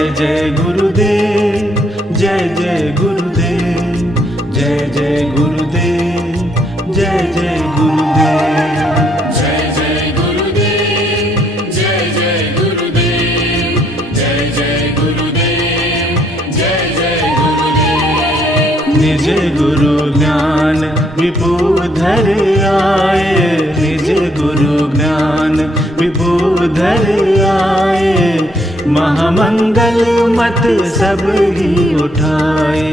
जय जय गुरुदेव, जय जय गुरुदेव, जय जय गुरुदेव, जय जय गुरुदेव, जय जय गुरुदेव, जय जय गुरुदेव, जय जय गुरुदेव, जय जय गुरुदेव। निज गुरु ज्ञान विपुधर आए, निज गुरु ज्ञान विपुधर आए, महामंगल मत सब ही उठाए,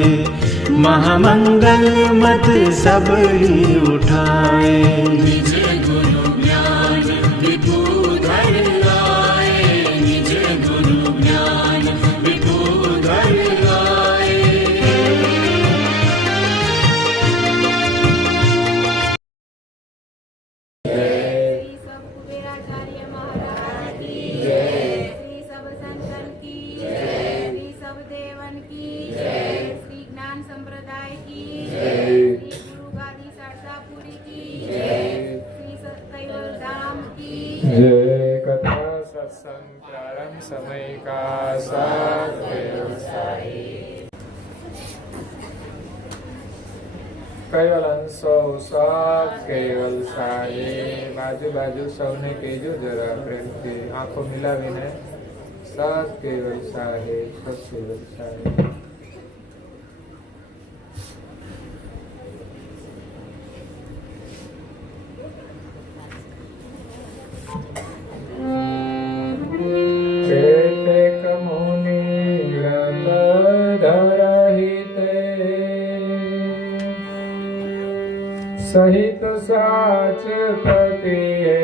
महामंगल मत सब ही उठाए। निज गुरु ज्ञान विपुधर आए, निज गुरु ज्ञान विपुधर आए। श्री सब कुबेराचार्य महाराज की जय, श्री सब संतन की जय, श्री सब देवन की जय, श्री ज्ञान संप्रदाय की जय, श्री गुरु गादी शारदापुरी की जय, श्री कैवल धाम की जय। कथा सत्संग प्रारंभ समय का साथ कैवल अंशो साथ कैवल साये। बाजू बाजू सौने केजो जरा प्रेमથી આંખો મિલાવીને સાથ કેવલ સાહે, સત કેવલ સાહે। કેતેક મુનિ વ્રત ધરહિતે સહિત સાચ પતિએ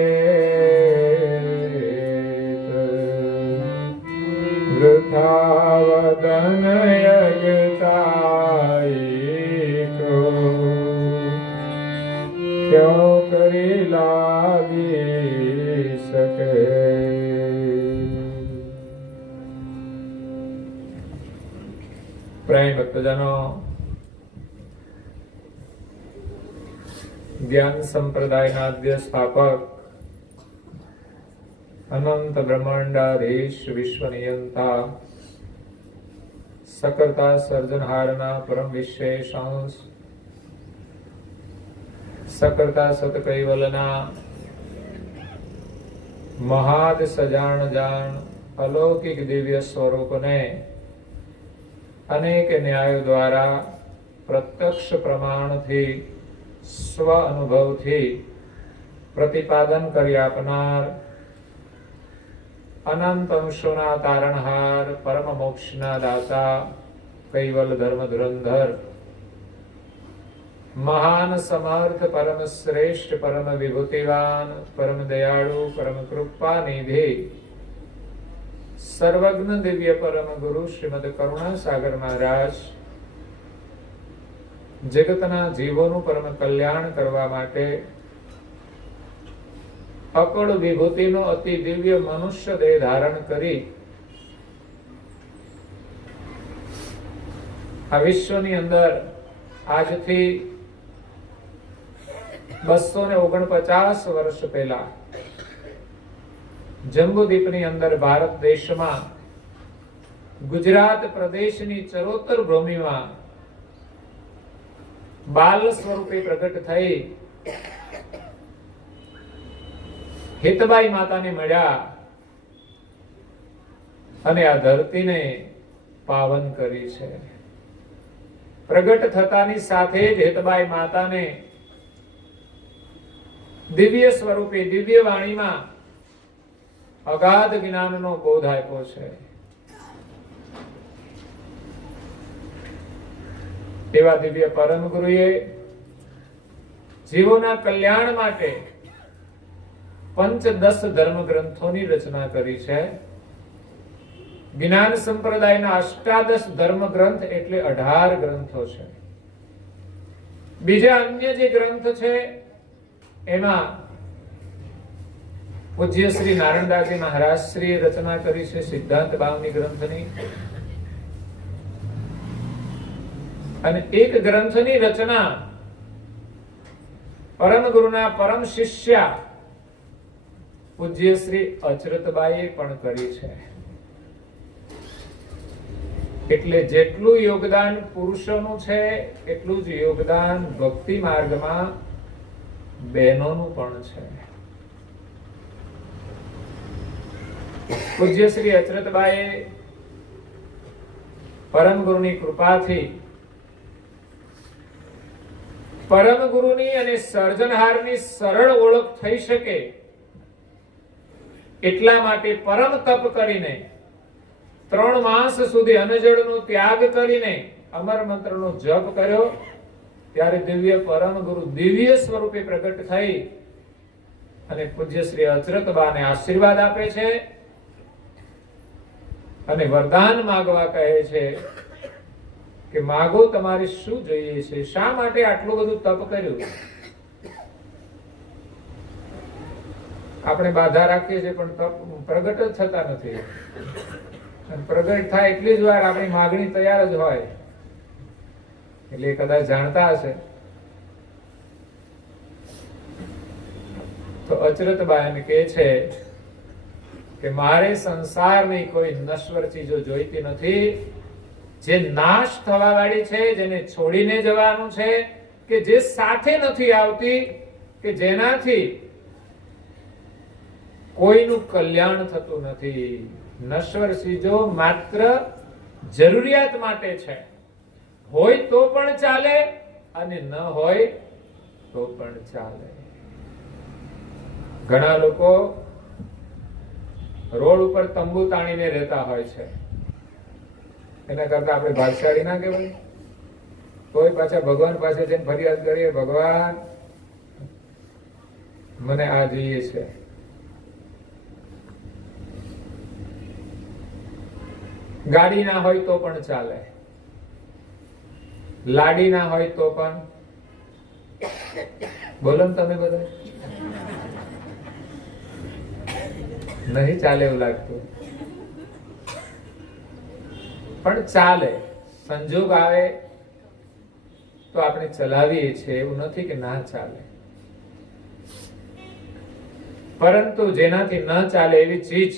વૃથાવદન યજ્ઞાયિકો ક્યો કરી લાવી શકે। પ્રેમ ભક્તજનો, જ્ઞાન સંપ્રદાયના આદ્ય સ્થાપક અનંત બ્રહ્માંડાધીશ વિશ્વ નિયંતા સકર્તા સર્જનહારના પરમ વિશેષ અંશ સકર્તા સત કૈવલના મહાદ સજાણ જાણ અલૌકિક દિવ્ય સ્વરૂપને અનેક ન્યાયો દ્વારા પ્રત્યક્ષ પ્રમાણથી સ્વ અનુભવથી પ્રતિપાદન કરી આપનાર અનંત અંશોના તારણહાર પરમ મોક્ષના દાતા કૈવલ ધર્મ ધુરંધર મહાન સમર્થ પરમ શ્રેષ્ઠ પરમ વિભૂતિવાન પરમ દયાળુ પરમ કૃપા નિધિ સર્વજ્ઞ દિવ્ય પરમ ગુરુ શ્રીમદ કરુણા સાગર મહારાજ જગતના જીવોનું પરમ કલ્યાણ કરવા માટે અકળ વિભૂતિનો અતિ દિવ્ય મનુષ્ય દેહ ધારણ કરી આ વિશ્વની અંદર આજથી 249 વર્ષ પહેલા જંબુદ્વીપની અંદર ભારત દેશમાં ગુજરાત પ્રદેશની ચરોતર ભૂમિમાં બાલ સ્વરૂપે પ્રગટ થઈ હિતબાઈ માતાને મળ્યા અને આ ધરતીને પાવન કરી છે। પ્રગટ થતાની સાથે જ હિતબાઈ માતાને દિવ્ય સ્વરૂપે દિવ્ય વાણીમાં અગાધ જ્ઞાનનો બોધ આપ્યો છે। એવા દિવ્ય પરમ ગુરુએ જીવોના કલ્યાણ માટે 5-10 ધર્મ ગ્રંથોની રચના કરી છે। જ્ઞાન સંપ્રદાયના 18 ધર્મ ગ્રંથ એટલે 18 ગ્રંથો છે। બીજા અન્ય જે ગ્રંથ છે એમાં પૂજ્ય શ્રી નારાયણદાસજી મહારાજ શ્રી રચના કરી છે સિદ્ધાંત બાવની ગ્રંથની, અને એક ગ્રંથની રચના પરમ ગુરુના પરમ શિષ્ય પૂજ્ય શ્રી અચરતબાઈએ પણ કરી છે। એટલે જેટલું યોગદાન પુરુષોનું છે એટલું જ યોગદાન ભક્તિ માર્ગમાં બહેનોનું પણ છે. પૂજ્ય શ્રી અચરતબાએ પરમ ગુરુની કૃપાથી પરમ ગુરુની અને સર્જનહારની સરળ ઓળખ થઈ શકે એટલા માટે પરમ તપ કરીને 3 માસ સુધી અનજળનો ત્યાગ કરીને અમર મંત્રનો જપ કર્યો. ત્યારે દિવ્ય પરમ ગુરુ દિવ્ય સ્વરૂપે પ્રગટ થઈ અને પૂજ્ય શ્રી અચરતબાને આશીર્વાદ આપે છે અને વરદાન માંગવા કહે છે કે માગો તમારે શું જોઈએ છે, શા માટે આટલું બધું તપ કર્યું. આપણે બાધા રાખીએ છીએ પણ તપ પ્રગટ જ થતા નથી. અને પ્રગટ થાય એટલી જ વાર આપણી માગણી તૈયાર જ હોય. એટલે એ કદાચ જાણતા હશે. તો અચરતબા એમ કહે છે કે મારે સંસારની કોઈ નશ્વર ચીજો જોઈતી નથી, જે નાશ થવા વાળી છે, જેને છોડીને જવાનું છે, કે જે સાથે નથી આવતી, કે જેનાથી કોઈનું કલ્યાણ થતું નથી. નશ્વર ચીજો માત્ર જરૂરિયાત માટે છે. હોય તો પણ ચાલે અને ન હોય તો પણ ચાલે. ઘણા લોકો રોડ ઉપર તંબુ તાણીને રહેતા હોય છે. એના કરતા આપણે ભાગશાળી ના કહેવાય? તોય પાછા ભગવાન પાસે જઈને ફરિયાદ કરીએ, ભગવાન મને આ જોઈએ છે. ગાડી ના હોય તો પણ ચાલે, લાડી ના હોય તો પણ. બોલો ને તમે બધા. નહીં ચાલે એવું લાગતું, પણ ચાલે. સંજોગ આવે તો આપણે ચલાવીએ છીએ, એવું નથી કે ના ચાલે. પરંતુ જેનાથી ન ચાલે એવી ચીજ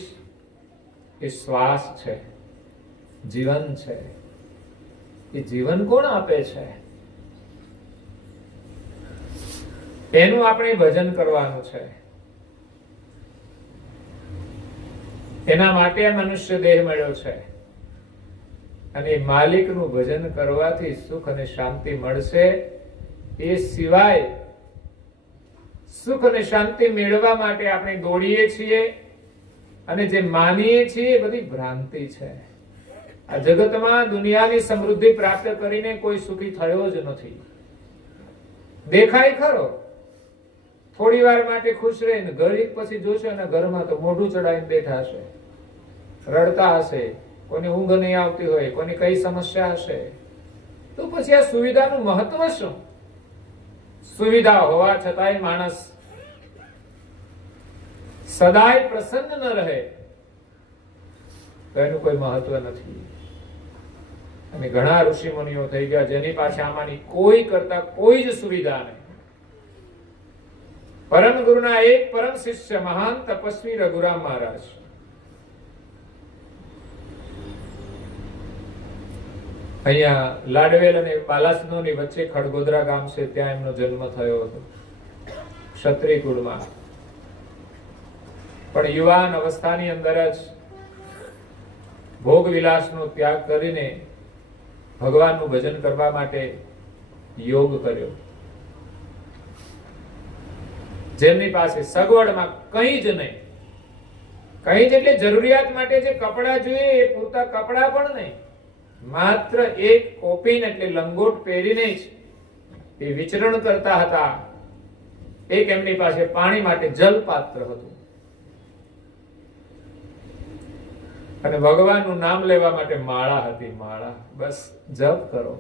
એ શ્વાસ છે, જીવન છે. એ જીવન કોણ આપે છે? એનું આપણે ભજન કરવાનું છે. એના માટે આ મનુષ્ય દેહ મળ્યો છે. અને માલિકનું ભજન કરવાથી સુખ અને શાંતિ મળશે. એ સિવાય સુખ અને શાંતિ મેળવવા માટે આપણે દોડીએ છીએ અને જે માનીએ છીએ એ બધી ભ્રાંતિ છે. આ જગતમાં દુનિયાની સમૃદ્ધિ પ્રાપ્ત કરીને કોઈ સુખી થયો જ નથી. દેખાય ખરો, થોડી વાર માટે ખુશ રહીને ઘડી પછી જોશે અને ઘરમાં તો મોઢું ચડાવીને બેઠા હશે, રડતા હશે, કોઈને ઊંઘ નહીં આવતી હોય, કોની કઈ સમસ્યા હશે. તો પછી આ સુવિધાનું મહત્વ શું? સુવિધા હોવા છતાંય માણસ સદાય પ્રસન્ન ન રહે તો એનું કોઈ મહત્વ નથી. અને ઘણા ઋષિ મુનિઓ થઈ ગયા જેની પાસે આમાંની કોઈ કરતા કોઈ જ સુવિધા નહીં. પરમ ગુરુના એક પરમ શિષ્ય મહાન તપસ્વી રઘુરામ મહારાજ, અહીંયા લાડવેલ અને બાલાસનોની વચ્ચે ખડગોદરા ગામ છે, ત્યાં એમનો જન્મ થયો હતો, ક્ષત્રિય કુળમાં. પણ યુવાન અવસ્થાની અંદર જ ભોગ વિલાસનો ત્યાગ કરીને ભગવાનનું ભજન કરવા માટે યોગ કર્યો. જેમની પાસે સગવડમાં કંઈ જ નહીં, કંઈ જ એટલે જરૂરિયાત માટે જે કપડા જોઈએ એ પૂરતા કપડા પણ નહીં, માત્ર એક કોપીન એટલે લંગોટ પહેરીને જ એ વિચરણ કરતા હતા. એક એમની પાસે પાણી માટે જલપાત્ર હતું અને ભગવાનનું નામ લેવા માટે માળા હતી. માળા, બસ જપ કરો.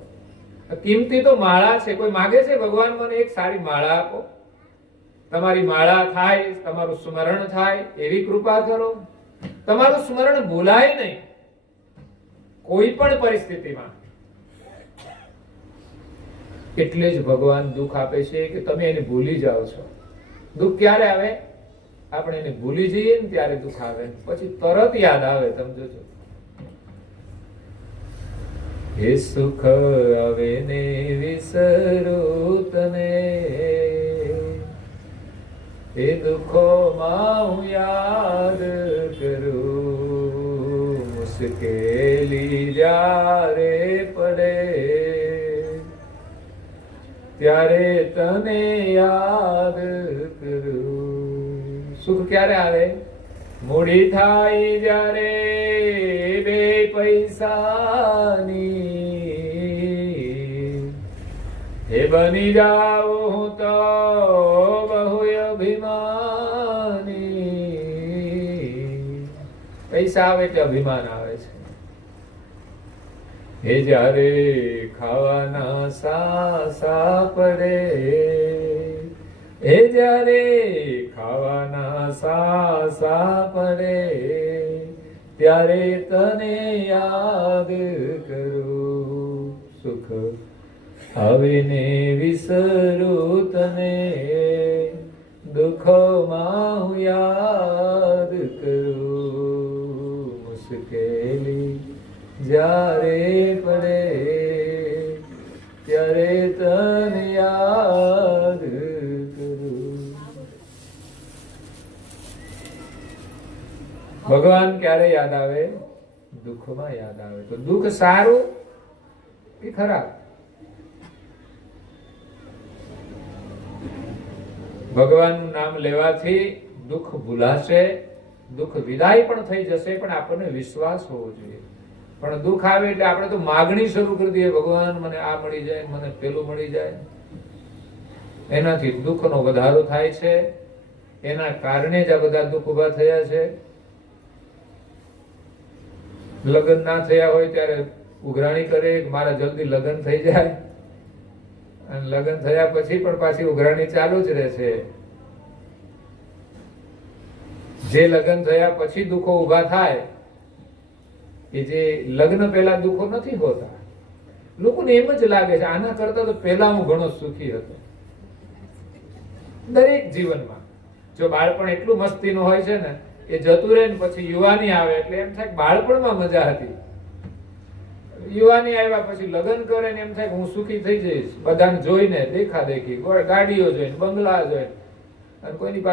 કિંમતી તો માળા છે. કોઈ માગે છે ભગવાન મને એક સારી માળા આપો, તમારી માળા થાય, તમારું સ્મરણ થાય એવી કૃપા કરો. તમારું સ્મરણ ભૂલાય નહીં કોઈ પણ પરિસ્થિતિમાં. એટલે જ ભગવાન દુઃખ આપે છે કે તમે એને ભૂલી જાઓ છો. દુઃખ ક્યારે આવે? આપણે એને ભૂલી જઈએ ને ત્યારે દુઃખ આવે, પછી તરત યાદ આવે. તમે જોજો, હે સુખ આવે ને વિસરું તને, એ દુઃખોમાં હું યાદ કરું, મુશ્કેલી જ્યારે પડે ત્યારે તને યાદ કરું. સુખ ક્યારે આવે? મૂડી થાય જ્યારે બે પૈસાની, હે બની જાઉં હું તો બહુ અભિમાની. પૈસા આવે એટલે અભિમાન આવે છે. હે જ્યારે ખાવાના સાસા પડે, હે જ્યારે ખાવાના સાસા પડે ત્યારે તને યાદ કરું. સુખ આવે ને વિસરું તને, દુઃખમાં હું યાદ કરું, મુશ્કેલી જ્યારે પડે ત્યારે તને યાદ કરું. ભગવાન ક્યારે યાદ આવે? દુઃખમાં યાદ આવે. તો દુઃખ સારું કે ખરાબ? ભગવાનનું નામ લેવાથી દુઃખ ભૂલાશે, દુઃખ વિદાય પણ થઈ જશે, પણ આપણને વિશ્વાસ હોવો જોઈએ. પણ દુઃખ આવે એટલે આપણે તો માગણી શરૂ કરી દઈએ, ભગવાન મને આ મળી જાય, મને પેલું મળી જાય. એનાથી દુઃખનો વધારો થાય છે. એના કારણે જ આ બધા દુઃખ ઉભા થયા છે. લગ્ન ના થયા હોય ત્યારે ઉઘરાણી કરે મારા જલ્દી લગ્ન થઈ જાય, અને લગ્ન થયા પછી પણ પાછી ઉઘરાણી ચાલુ જ રહેશે. જે લગ્ન થયા પછી દુઃખો ઉભા થાય એ જે લગ્ન પહેલા દુઃખો નથી હોતા. લોકોને એમ જ લાગે છે આના કરતા તો પહેલા હું ઘણો સુખી હતો. દરેક જીવનમાં જો બાળપણ એટલું મસ્તીનું હોય છે ને, એ જતું રહે ને પછી યુવાની આવે એટલે એમ થાય કે બાળપણમાં મજા હતી. યુવાની આવ્યા પછી લગ્ન કરે ને એમ થાય કે હું સુખી થઈ જઈશ, બધાને જોઈને દેખા દેખી, ગાડીઓ જોઈને, બંગલા જોઈને, અને કોઈની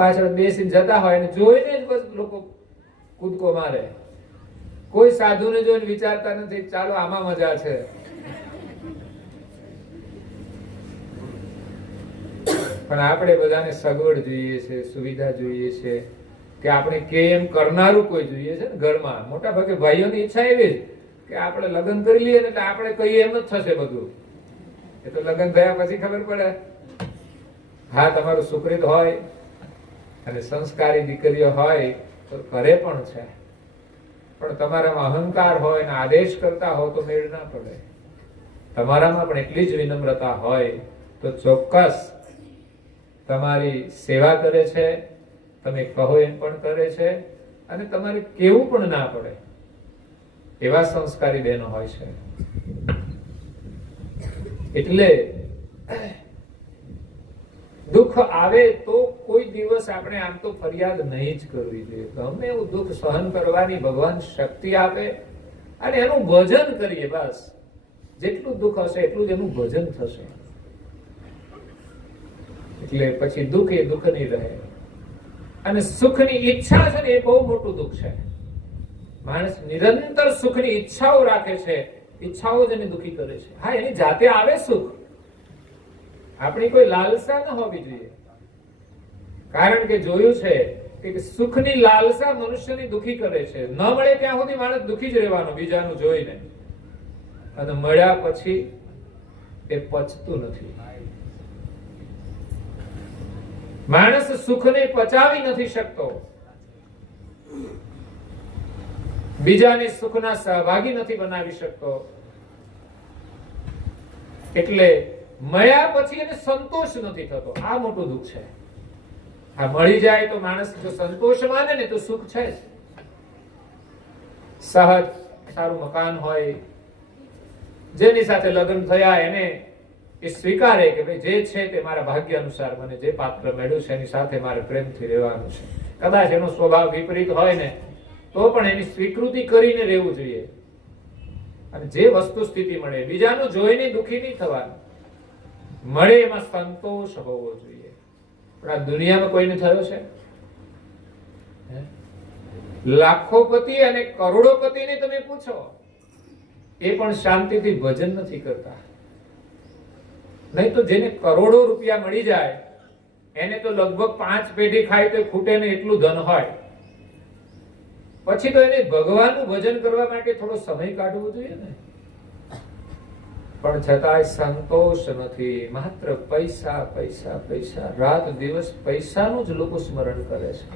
પાછળ બેસીને જતા હોય અને જોઈને જ બસ લોકો કૂદકો મારે. કોઈ સાધુને જોઈને વિચારતા નથી ચાલો આમાં મજા છે. પણ આપણે બધાને સગવડ જોઈએ છે, સુવિધા જોઈએ છે, કે આપણે કે એમ કરનારું કોઈ જોઈએ છે ને. ઘરમાં મોટા ભાગે ભાઈઓની ઈચ્છા એવી જ કે આપણે લગ્ન કરી લઈએ એટલે આપણે કહીએ એમ જ થશે બધું. એ તો લગ્ન થયા પછી ખબર પડે. હા, તમારું સુકૃત હોય અને સંસ્કારી દીકરીઓ હોય તો કરે પણ છે, પણ તમારામાં અહંકાર હોય અને આદેશ કરતા હો તો મેળ ના પડે. તમારામાં પણ એટલી જ વિનમ્રતા હોય તો ચોક્કસ તમારી સેવા કરે છે, તમે કહો એમ પણ કરે છે, અને તમારે કેવું પણ ના પડે એવા સંસ્કારી બહેનો હોય છે. એટલે દુઃખ આવે તો કોઈ દિવસ આપણે આમ તો ફરિયાદ નહીં જ કરવી જોઈએ. ગમે એવું દુઃખ સહન કરવાની ભગવાન શક્તિ આપે અને એનું ભજન કરીએ. બસ જેટલું દુઃખ હશે એટલું જ એનું ભજન થશે. એટલે પછી દુઃખ એ દુઃખ નહીં રહે. અને સુખની ઈચ્છા છે ને એ બહુ મોટું દુઃખ છે. માણસ નિરંતર સુખની ઈચ્છાઓ રાખે છે, ઈચ્છાઓ જ એને દુઃખી કરે છે. હા, એની જાતે આવે સુખ, આપણી કોઈ લાલસા ન હોવી જોઈએ. કારણ કે જોયું છે કે સુખની લાલસા મનુષ્યને દુઃખી કરે છે. ન મળે ત્યાં સુધી માણસ દુઃખી જ રહેવાનો બીજાનું જોઈને, અને મળ્યા પછી એ પચતું નથી. માણસ સુખને પચાવી નથી શકતો, બીજાને સુખના સહભાગી નથી બનાવી શકતો. એટલે મળ્યા પછી એને સંતોષ નથી થતો. આ મોટું દુઃખ છે. આ મળી જાય તો માણસ જો સંતોષ માને ને તો સુખ છે જ. સહજ સારું મકાન હોય, જેની સાથે લગ્ન થયા એને એ સ્વીકારે કે ભાઈ જે છે તે મારા ભાગ્ય અનુસાર મને જે પાત્ર મળ્યું છે એની સાથે મારે પ્રેમથી રહેવાનું છે. કદાચ એનો સ્વભાવ વિપરીત હોય ને તો પણ એની સ્વીકૃતિ કરીને રહેવું જોઈએ. અને જે વસ્તુ સ્થિતિ મળે બીજાનું જોઈને દુઃખી નહીં થવાનું, મળે એમાં સંતોષ હોવો જોઈએ. પણ આ દુનિયામાં કોઈને થયો છે? લાખોપતિ અને કરોડોપતિને તમે પૂછો, એ પણ શાંતિથી ભજન નથી કરતા. નહીં તો જેને કરોડો રૂપિયા મળી જાય એને તો લગભગ 5 પેઢી ખાય તો ખૂટે ને એટલું ધન હોય. પછી તો એને ભગવાનનું ભજન કરવા માટે થોડો સમય કાઢવો જોઈએ ને. પણ છતાંય સંતોષ નથી, માત્ર પૈસા પૈસા પૈસા, રાત દિવસ પૈસાનું જ લોકો સ્મરણ કરે છે.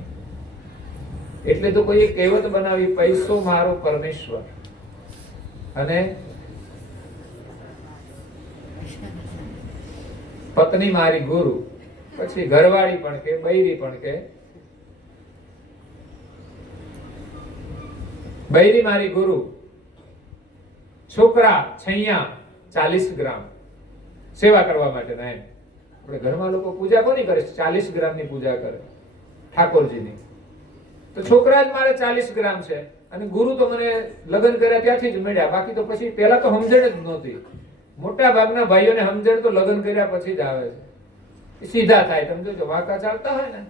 એટલે તો કોઈ કહેવત બનાવી, પૈસો મારો પરમેશ્વર અને પત્ની મારી ગુરુ. પછી ઘરવાળી પણ કે, બૈરી પણ કે, બૈરી મારી ગુરુ, છોકરા છૈયા 40 ગ્રામ સેવા કરવા માટે ના. એમ આપણે ઘરમાં લોકો પૂજા કોની કરે? 40 ગ્રામની પૂજા કરે ઠાકોરજીની. તો છોકરા જ મારે 40 ગ્રામ છે અને ગુરુ તો મને લગ્ન કર્યા ત્યાંથી જ મળ્યા. બાકી તો પછી પહેલા તો સમજણ જ નહોતી. મોટા ભાગના ભાઈઓને સમજણ તો લગ્ન કર્યા પછી જ આવે છે. સીધા થાય. તમે જોજો, વાંકા ચાલતા હોય ને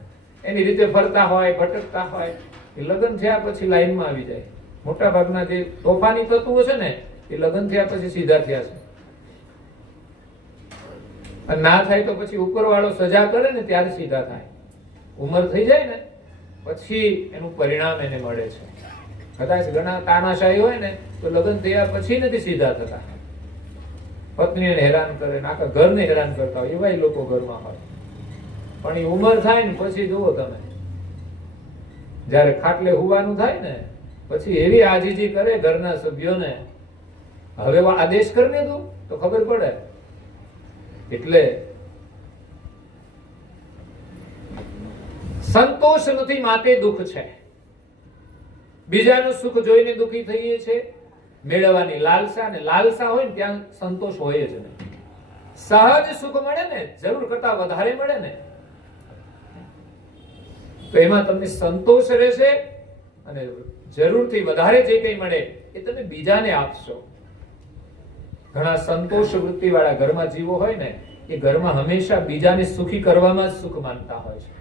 એની રીતે ફરતા હોય, ભટકતા હોય, એ લગ્ન થયા પછી લાઈનમાં આવી જાય. મોટા ભાગના જે તોફાની તત્વો છે ને એ લગ્ન થયા પછી સીધા થયા છે. અને ના થાય તો પછી ઉપરવાળો સજા કરે ને ત્યારે સીધા થાય. ઉંમર થઈ જાય ને પછી એનું પરિણામ એને મળે છે. કદાચ ઘણા તાનાશાહી હોય ને તો લગ્ન થયા પછી નથી સીધા થતા. પત્નીને હેરાન કરે, આખા ઘરને હેરાન કરતા હોય એવા લોકો ઘરમાં હોય. પણ એ ઉંમર થાય ને પછી જુઓ તમે, જયારે ખાટલે હુવાનું થાય ને પછી એવી આજીજી કરે ઘરના સભ્યોને, હવે આદેશ કરીને દઉં તો ખબર પડે. એટલે સંતોષ નથી, માટે દુઃખ છે. બીજાનું સુખ જોઈને દુઃખી થઈએ છે. મેળવવાની લાલસા, ને લાલસા હોય ને ત્યાં સંતોષ હોય જ નહીં. સહજ સુખ મળે ને, જરૂર કરતા વધારે મળે ને, તો એમાં તમને સંતોષ રહેશે અને જરૂરથી વધારે જે કંઈ મળે એ તમે બીજાને આપશો. ઘણા સંતોષ વૃત્તિ વાળા ઘરમાં જીવો હોય ને એ ઘરમાં હંમેશા બીજાને સુખી કરવામાં જ સુખ માનતા હોય છે.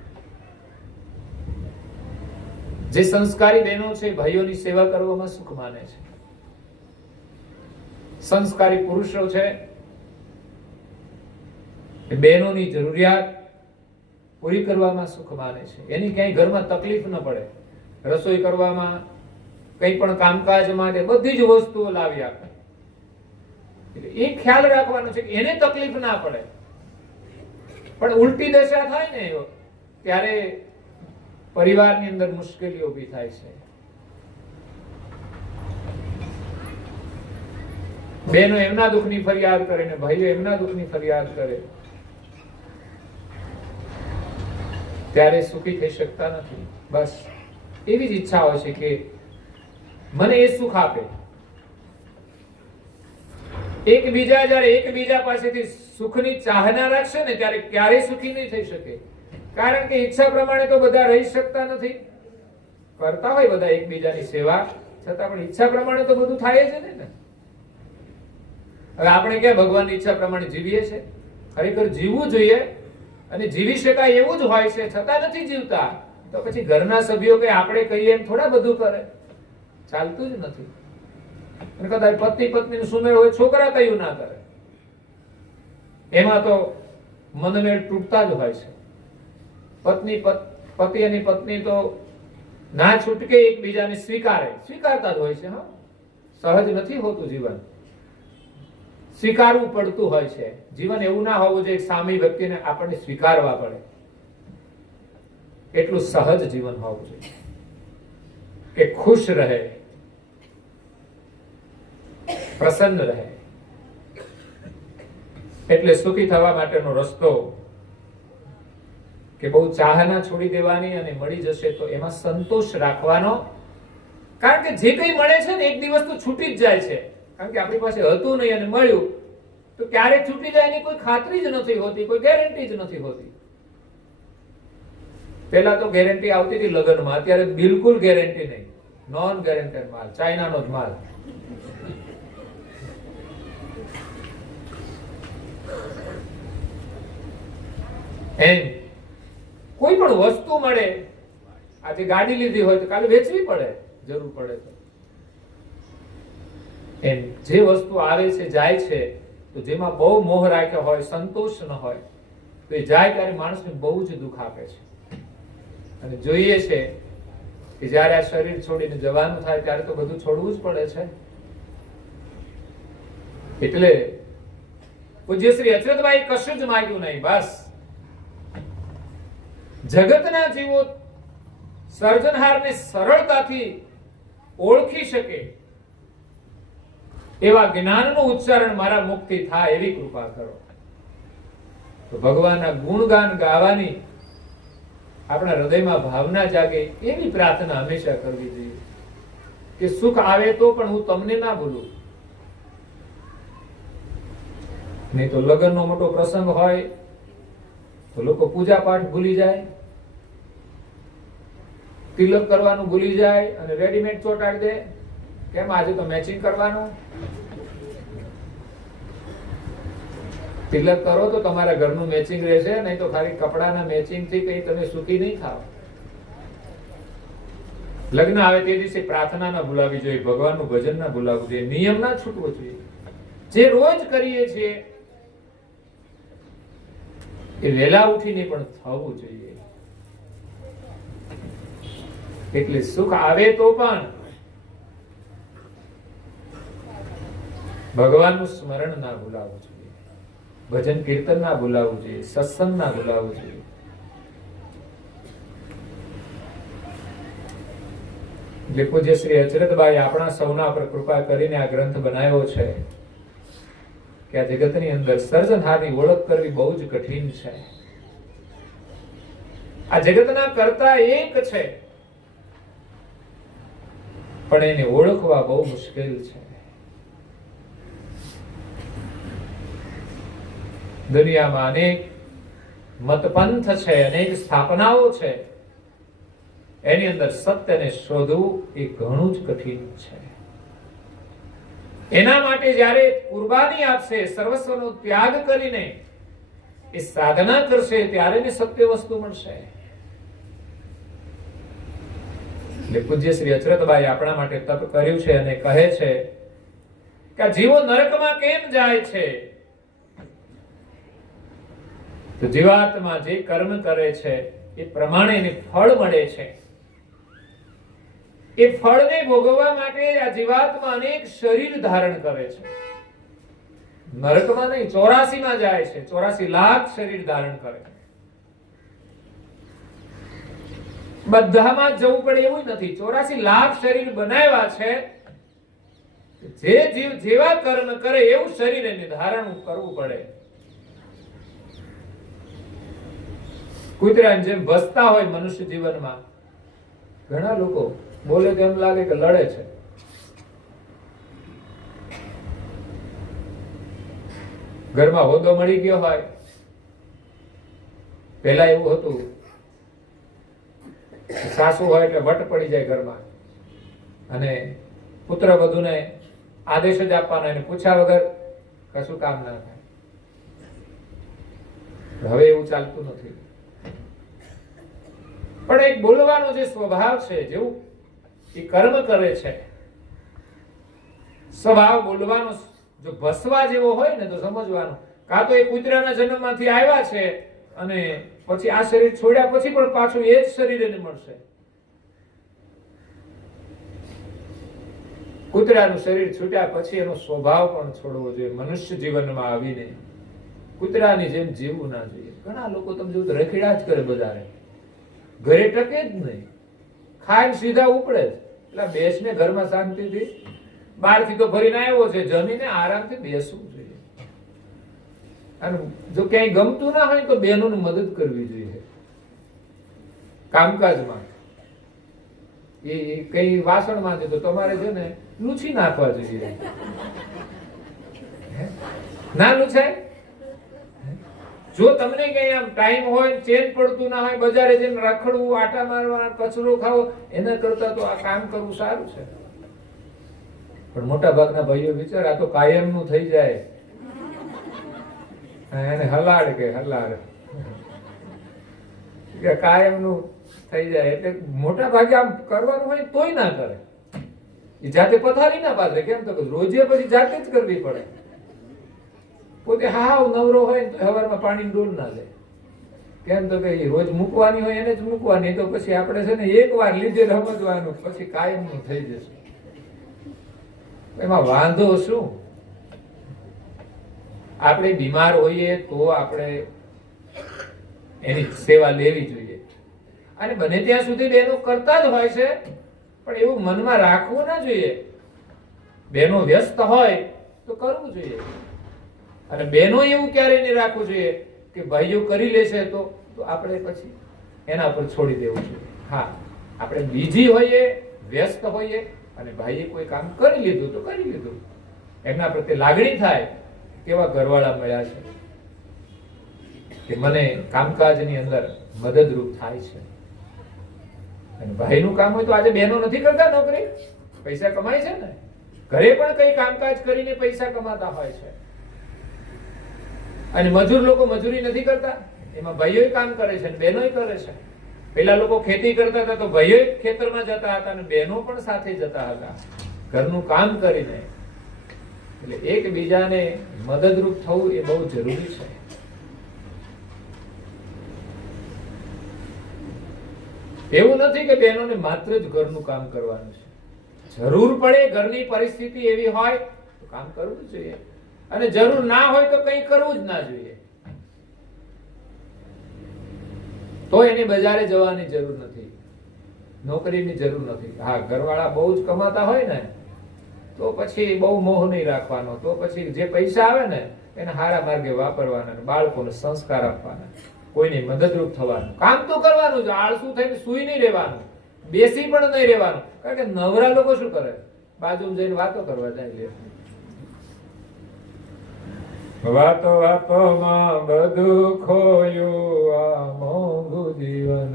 જે સંસ્કારી બહેનો છે ભાઈઓની સેવા કરવામાં સુખ માને છે. સંસ્કારી પુરુષો છે એ બહેનોની જરૂરિયાત પૂરી કરવામાં સુખ માને છે. એની ક્યાંય ઘરમાં તકલીફ ન પડે. રસોઈ કરવામાં, કંઈ પણ કામકાજ માટે બધી જ વસ્તુઓ લાવી આપે. એ ખ્યાલ રાખવાનો છે કે એને તકલીફ ના પડે. પણ ઉલટી દશા થાય ને ત્યારે પરિવારની અંદર મુશ્કેલીઓ ઊભી થાય છે. બહેનો એમના દુઃખની ફરિયાદ કરે ને ભાઈઓ એમના દુઃખની ફરિયાદ કરે, ત્યારે સુખી થઈ શકતા નથી. બસ એવી જ ઈચ્છા હોય છે કે મને એ સુખ આપે. એકબીજા જયારે એકબીજા પાસેથી સુખની ચાહના રાખશે ને ત્યારે ક્યારેય સુખી નહીં થઈ શકે. કારણ કે ઈચ્છા પ્રમાણે તો બધા રહી શકતા નથી. કરતા હોય બધા એકબીજાની સેવા, છતાં પણ ઈચ્છા પ્રમાણે તો બધું થાય જ ને. હવે આપણે ક્યાં ભગવાનની ઈચ્છા પ્રમાણે જીવીએ છીએ? ખરેખર જીવવું જોઈએ અને જીવી શકાય એવું જ હોય છે, છતાં નથી જીવતા. તો પછી ઘરના સભ્યો કે આપણે કહીએ એમ થોડા બધું કરે? ચાલતું જ નથી. અને કદાચ પતિ પત્નીનું સુમેળ હોય, છોકરા કયું ના કરે, એમાં તો મનમેળ તૂટતા જ હોય છે. પતિ અને પત્ની તો ના છૂટકે એકબીજાને સ્વીકારતા જ હોય છે. હા, સહજ નથી હોતું જીવન, સ્વીકારવું પડતું હોય છે. જીવન એવું ના હોવું જોઈએ સામી વ્યક્તિને આપણને સ્વીકારવા પડે. એટલું સહજ જીવન હોવું જોઈએ કે ખુશ રહે, પ્રસન્ન રહે. એટલે સુખી થવા માટેનો રસ્તો કે બહુ ચાહના છોડી દેવાની અને મળી જશે તો એમાં સંતોષ રાખવાનો. કારણ કે જે કંઈ મળે છે ને એક દિવસ તો છૂટી જ જાય છે. કારણ કે આપણી પાસે હતું નહીં અને મળ્યું તો ક્યારે છૂટી જાય એની કોઈ ખાતરી જ નથી હોતી, કોઈ ગેરંટી જ નથી હોતી. પેલા તો ગેરંટી આવતી હતી લગ્નમાં, અત્યારે બિલકુલ ગેરંટી નહીં. નોન ગેરંટેડ માલ, ચાઇનાનો જ માલ. એમ કોઈ પણ વસ્તુ મળે, આજે ગાડી લીધી હોય તો કાલે વેચવી પડે, જરૂર પડે તો. એમ જે વસ્તુ આવે છે જાય છે, તો જેમાં બહુ મોહ રાખ્યો હોય, સંતોષ ન હોય, તો એ જાય ત્યારે માણસને બહુ જ દુઃખ આપે છે. અને જોઈએ છે કે જ્યારે આ શરીર છોડીને જવાનું થાય ત્યારે તો બધું છોડવું જ પડે છે. એટલે પૂજ્ય શ્રી અચરતભાઈ કશું જ માંગ્યું નહીં, બસ જગતના જીવો સર્જનહારને સરળતાથી ઓળખી શકે એવા જ્ઞાનનું ઉચ્ચારણ મારા મુખથી થાય એવી કૃપા કરો. તો ભગવાનના ગુણગાન ગાવાની આપણા હૃદયમાં ભાવના જાગે એવી પ્રાર્થના હંમેશા કરવી જોઈએ કે સુખ આવે તો પણ હું તમને ના ભૂલું. નહીં તો લગ્નનો મોટો પ્રસંગ હોય તો લોકો પૂજા પાઠ ભૂલી જાય, તિલક કરવાનું ભૂલી જાય અને રેડીમેડ ચોટાડી દે. કેમ આજે તો મેચિંગ કરવાનું? તિલક કરો તો તમારા ઘરનું મેચિંગ રહેશે, નહીં તો ખાલી કપડાના મેચિંગ થી કઈ તમે સુખી નહીં થાવ. લગ્ન આવે તે દિવસે પ્રાર્થના ના ભૂલાવી જોઈએ, ભગવાનનું ભજન ના ભૂલાવવું જોઈએ, નિયમ ના છૂટવો જોઈએ. જે રોજ કરીએ છીએ એ વહેલા ઉઠીને પણ થવું જોઈએ. એટલે સુખ આવે તો પણ ભગવાનનું સ્મરણ ના ભૂલાવવું જોઈએ, ભજન કીર્તન ના ભૂલાવવું જોઈએ, સત્સંગ ના ભૂલાવવું જોઈએ. એટલે પૂજ્ય શ્રી અચરતભાઈ આપણા સૌના પર કૃપા કરીને આ ગ્રંથ બનાવ્યો છે કે આ જગતની અંદર સર્જનહારની ઓળખ કરવી બહુ જ કઠિન છે. આ જગતના કરતા એક છે, પણ એને ઓળખવા બહુ મુશ્કેલ છે. દુનિયામાં અનેક મતપંથ છે, અનેક સ્થાપનાઓ છે, એની અંદર સત્યને શોધવું એ ઘણું જ કઠિન છે. એના માટે જ્યારે કુરબાની આપશે, સર્વસ્વનો ત્યાગ કરીને એ સાધના કરશે, ત્યારે એને સત્ય વસ્તુ મળશે. એટલે પૂજ્ય શ્રી અચરતભાઈ આપણા માટે તપ કર્યું છે અને કહે છે કે આ જીવો નરકમાં કેમ જાય છે? તો જીવાત્મા જે કર્મ કરે છે એ પ્રમાણે એને ફળ મળે છે. એ ફળને ભોગવવા માટે આ જીવાત્મા અનેક શરીર ધારણ કરે છે. નરકમાં નહીં, 84 માં જાય છે. 84 લાખ શરીર ધારણ કરે છે. બધામાં જવું પડે એવું નથી. 84 લાખ શરીર બનાવ્યા છે. જે જીવ જેવા કર્મ કરે એવું શરીર એને ધારણ કરવું પડે. કૂતરાની જેમ ભસતા હોય મનુષ્ય જીવનમાં. ઘણા લોકો બોલે તો એમ લાગે કે લડે છે. ઘરમાં હોદ્દો મળી ગયો હોય. પહેલા એવું હતું, સાસુ હોય એટલે વટ પડી જાય ઘરમાં અને પુત્ર વધુને આદેશ જ આપવાનો, એને પૂછ્યા વગર કશું કામ ના થાય. હવે એવું ચાલતું નથી. પણ એક બોલવાનો જે સ્વભાવ છે, જેવું એ કર્મ કરે છે, સ્વભાવ બોલવાનો જો ભસવા જેવો હોય ને તો સમજવાનું કાં તો એ કૂતરાના જન્મમાંથી આવ્યા છે અને પછી આ શરીર છોડ્યા પછી પણ પાછું એ જ શરીર એને મળશે. કૂતરાનું શરીર છૂટ્યા પછી એનો સ્વભાવ પણ છોડવો જોઈએ. મનુષ્ય જીવનમાં આવીને કૂતરાની જેમ જીવવું ના જોઈએ. ઘણા લોકો તમે જો રખીડા જ કરે, બધાને ઘરે ટકે જ નહીં, ખાઈને સીધા ઉપડે જ. એટલે બેસને ઘરમાં શાંતિથી, બહારથી તો ફરીને આવ્યો છે, જમીને આરામથી બેસવું જોઈએ. અને જો ક્યાંય ગમતું ના હોય તો બહેનોને મદદ કરવી જોઈએ કામકાજમાં. એ કઈ વાસણમાં છે તો તમારે છે ને લૂછી નાખવા જોઈએ. ના લૂછાય? જો તમને કઈ આમ ટાઈમ હોય, ચેન પડતું ના હોય, બજારે જઈને રખડવું, આટા મારવા, કચરો ખાવો, એના કરતા તો આ કામ કરવું સારું છે. પણ મોટા ભાગના ભાઈઓ વિચાર આ તો કાયમ નું થઈ જાય, એને હલાડ કે હલાડ. કે કાયમનું થઈ જાય. એટલે મોટા ભાગે આમ કરવાનું હોય તોય ના કરે. એ જાતે પથારી ના પાથરે. કેમ તો કે રોજે પછી જાતે જ કરવી પડે. પોતે હાવ નવરો હોય ને તો સવારમાં પાણીની ડોલ ના લે. કેમ તો કે રોજ મૂકવાની હોય એને જ મૂકવાની. તો પછી આપણે છે ને એકવાર લીધે સમજવાનું, પછી કાયમનું થઈ જશે. એમાં વાંધો શું? આપણે બીમાર હોઈએ તો આપણે એની સેવા લેવી જોઈએ. અને બને ત્યાં સુધી બહેનો કરતા જ હોય છે, પણ એવું મનમાં રાખવું ના જોઈએ. બહેનો વ્યસ્ત હોય તો કરવું જોઈએ. અને બહેનો એવું ક્યારેય નહીં રાખવું જોઈએ કે ભાઈઓ કરી લેશે તો આપણે પછી એના પર છોડી દેવું જોઈએ. હા, આપણે બીજી હોઈએ, વ્યસ્ત હોઈએ, અને ભાઈએ કોઈ કામ કરી લીધું તો કરી લીધું. એમના પ્રત્યે લાગણી થાય, કેવા ઘરવાળા મળ્યા છે કે મને કામકાજની અંદર મદદરૂપ થાય છે. અને ભાઈનું કામ હોય તો આજે બહેનો નથી કરતા નોકરી, પૈસા કમાય છે ને. ઘરે પણ કઈ કામકાજ કરીને પૈસા કમાતા હોય છે. અને મજૂર લોકો મજૂરી નથી કરતા, એમાં ભાઈઓ કામ કરે છે અને બહેનો કરે છે. પેલા લોકો ખેતી કરતા હતા તો ભાઈઓ ખેતરમાં જતા હતા અને બહેનો પણ સાથે જતા હતા ઘરનું કામ કરીને. એટલે એકબીજાને મદદરૂપ થવું એ બહુ જરૂરી છે. એવું નથી કે બહેનોને માત્ર જ ઘરનું કામ કરવાનું છે. જરૂર પડે, ઘરની પરિસ્થિતિ એવી હોય તો કામ કરવું જ જોઈએ. અને જરૂર ના હોય તો કંઈ કરવું જ ના જોઈએ. તો એને બજારે જવાની જરૂર નથી, નોકરીની જરૂર નથી. હા, ઘરવાળા બહુ જ કમાતા હોય ને તો પછી બહુ મોહ નહીં રાખવાનો. તો પછી જે પૈસા આવે ને એને સારા માર્ગે વાપરવાના, બાળકોને સંસ્કાર આપવાના, કોઈને મદદરૂપ થવાનું. કામ તો કરવાનું જ. આળસુ થઈને સુઈ નહીં રહેવાનું, બેસી પણ નહીં રહેવાનું. કારણ કે નવરા લોકો શું કરે? બાજુમાં જઈને વાતો કરવા જાય. વાતો વાતોમાં બધું ખોયું, આ મોંઘું જીવન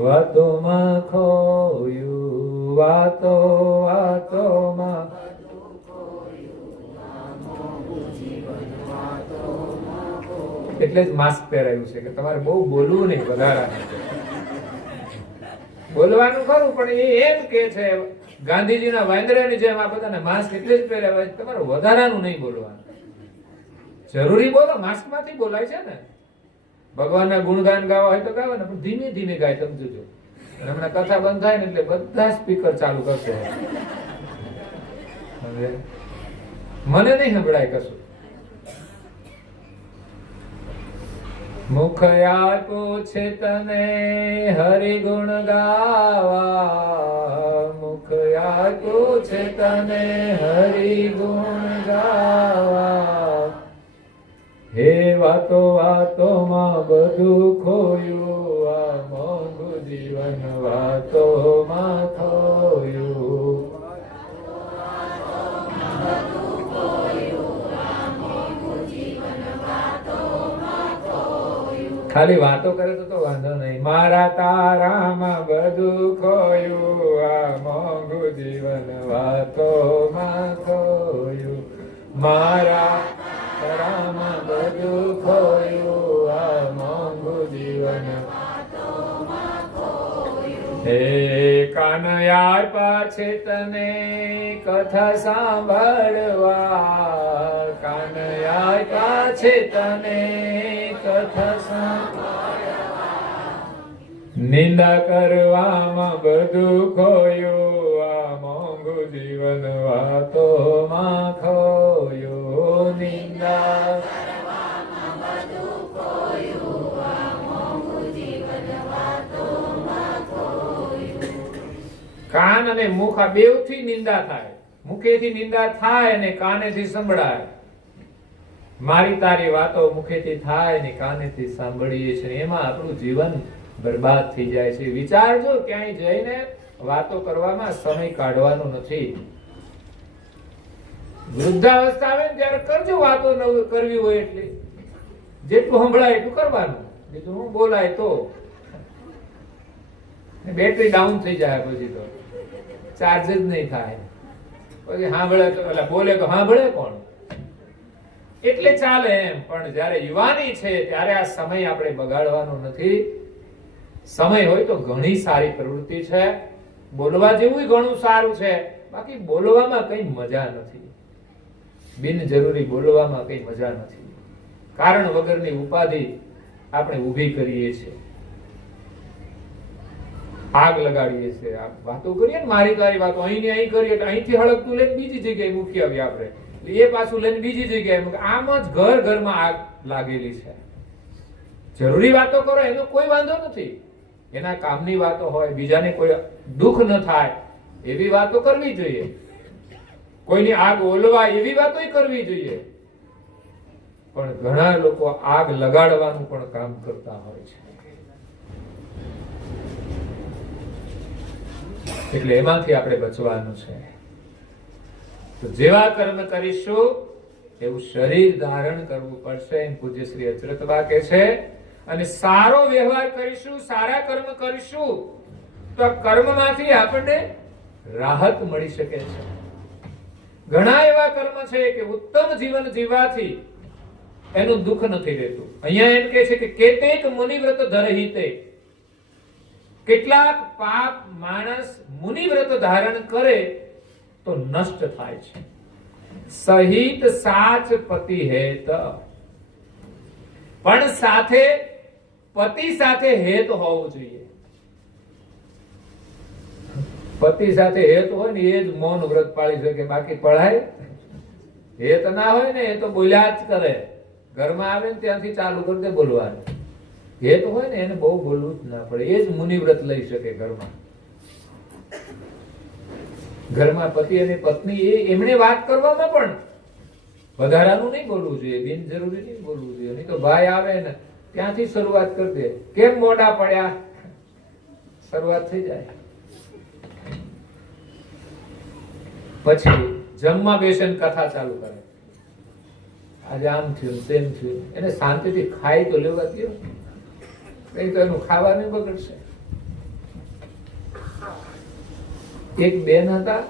વાતોમાં ખોયું. વાતો વાતોમાં એટલે જ માસ્ક પહેરાયું છે કે તમારે બહુ બોલવું નહીં, વધારાનું બોલવાનું ખરું, પણ એ એમ કે છે ગાંધીજીના વાંદરાની જેમ આ બધાને માસ્ક એટલે જ પહેરાવે છે, તમારે વધારાનું નહીં બોલવાનું. જરૂરી બોલો, માસ્ક માંથી બોલાય છે ને. ભગવાનના ગુણગાન ગાવા હોય તો ગાવા ને, પણ ધીમે ધીમે ગાય. સમજો છો, હમણાં કથા બંધ થાય ને એટલે બધા સ્પીકર ચાલુ કરશે. મને નહીં સંભળાય કશું. મુખ આપ્યું છે તને હરિગુણ ગાવા, મુખ આપ્યું છે તને હરિગુણ ગાવા. હે વાતો વાતોમાં બધું ખોયું, આ મોંઘું જીવન વાતોમાં ખોયું. ખાલી વાતો કરે તો વાંધો નહીં. મારા તારામાં બધું ખોયું, આ મોંઘું જીવન વાતોમાં ખોયું. મારા તારામાં બધું ખોયું, આ મોંઘું જીવન. હે કાન આપ્યા છે તને કથા સાંભળવા, કાન આપ્યા છે તને કથા સાંભળવા. નિંદા કરવામાં બધું ખોયું, આ મોંઘું જીવન વાતોમાં ખોયું. નિંદા કરવામાં બધું ખોયું, આ મોંઘું જીવન વાતોમાં ખોયું. કાન અને મુખ આ બેવથી નિંદા થાય. મુખેથી નિંદા થાય અને કાનેથી સંભળાય. મારી તારી વાતો મુખેથી થાય ને કાનેથી સાંભળીએ છીએ, એમાં આપણું જીવન બરબાદ થઈ જાય છે. વિચારજો, ક્યાંય જઈને વાતો કરવામાં સમય કાઢવાનો નથી. વૃદ્ધાવસ્થા આવે ને ત્યારે કરજો વાતો, કરવી હોય એટલે જેટલું સંભળાય એટલું કરવાનું, બીજું હું બોલાય તો. બેટરી ડાઉન થઈ જાય પછી તો ચાર્જ જ નહીં થાય. પછી સાંભળે તો એટલે બોલે તો સાંભળે કોણ? એટલે ચાલે એમ. પણ જયારે યુવાની છે ત્યારે આ સમય આપણે બગાડવાનો નથી. સમય હોય તો ઘણી સારી પ્રવૃત્તિ છે, બોલવા જેવું ઘણું સારું છે, બાકી બોલવામાં કઈ મજા નથી. બિનજરૂરી બોલવામાં કઈ મજા નથી. કારણ વગરની ઉપાધિ આપણે ઊભી કરીએ છીએ, આગ લગાડીએ છીએ. આ વાતો કરીએ ને, મારી તારી વાતો અહીં ને અહીં કરીએ, અહીંથી હળગતું લઈને બીજી જગ્યાએ મૂકી આવીએ આપણે, એ પાછું લઈને બીજી જગ્યાએ મૂકે. આમ જ ઘર ઘરમાં આગ લાગેલી છે. જરૂરી વાતો કરો એનો કોઈ વાંધો નથી, એના કામની વાતો હોય, બીજાને કોઈ દુઃખ ન થાય એવી વાતો કરવી જોઈએ, કોઈની આગ ઓલવાય એવી વાતો કરવી જોઈએ. પણ ઘણા લોકો આગ લગાડવાનું પણ કામ કરતા હોય છે, એટલે એમાંથી આપણે બચવાનું છે. તો જેવા કર્મ કરીશું એવું શરીર ધારણ કરવું પડશે, એમ પૂજ્ય શ્રી અચરતબા કહે છે. અને સારો વ્યવહાર કરીશું, સારા કર્મ કરીશું તો કર્મમાંથી આપણને રાહત મળી શકે છે. ઘણા એવા કર્મ છે કે ઉત્તમ જીવન જીવવાથી એનું દુઃખ નથી રહેતું. અહીંયા એમ કહે છે કે કેતેક મુનિવ્રત ધરહિતે, કેટલાક પાપ માણસ મુનિવ્રત ધારણ કરે તો નષ્ટ થાય છે. સહિત સાચ પતિ હેત, પણ સાથે પતિ સાથે હેત હોવું જોઈએ. પતિ સાથે હેત હોય ને એ જ મૌન વ્રત પાળી શકે, બાકી પળાય. હેત ના હોય ને એ તો બોલ્યા જ કરે, ઘરમાં આવે ને ત્યાંથી ચાલુ કરી દે બોલવાનું. હેત હોય ને એને બહુ બોલવું જ ના પડે, એ જ મુનિવ્રત લઈ શકે ઘરમાં. ઘરમાં પતિ અને પત્ની એમણે વાત કરવામાં પણ વધારાનું નહીં બોલવું જોઈએ, બિનજરૂરી નહીં બોલવું જોઈએ. નહીં તો ભાઈ આવે ને ત્યાંથી શરૂઆત કરી દે, કેમ મોડા પડ્યા, શરૂઆત થઈ જાય. પછી જમવા બેસે કથા ચાલુ કરે, આજે આમ થયું તેમ થયું. એને શાંતિથી ખાઈ તો લેવા દો, કઈ તો એનું ખાવાનું બગડશે. એક બેન હતા,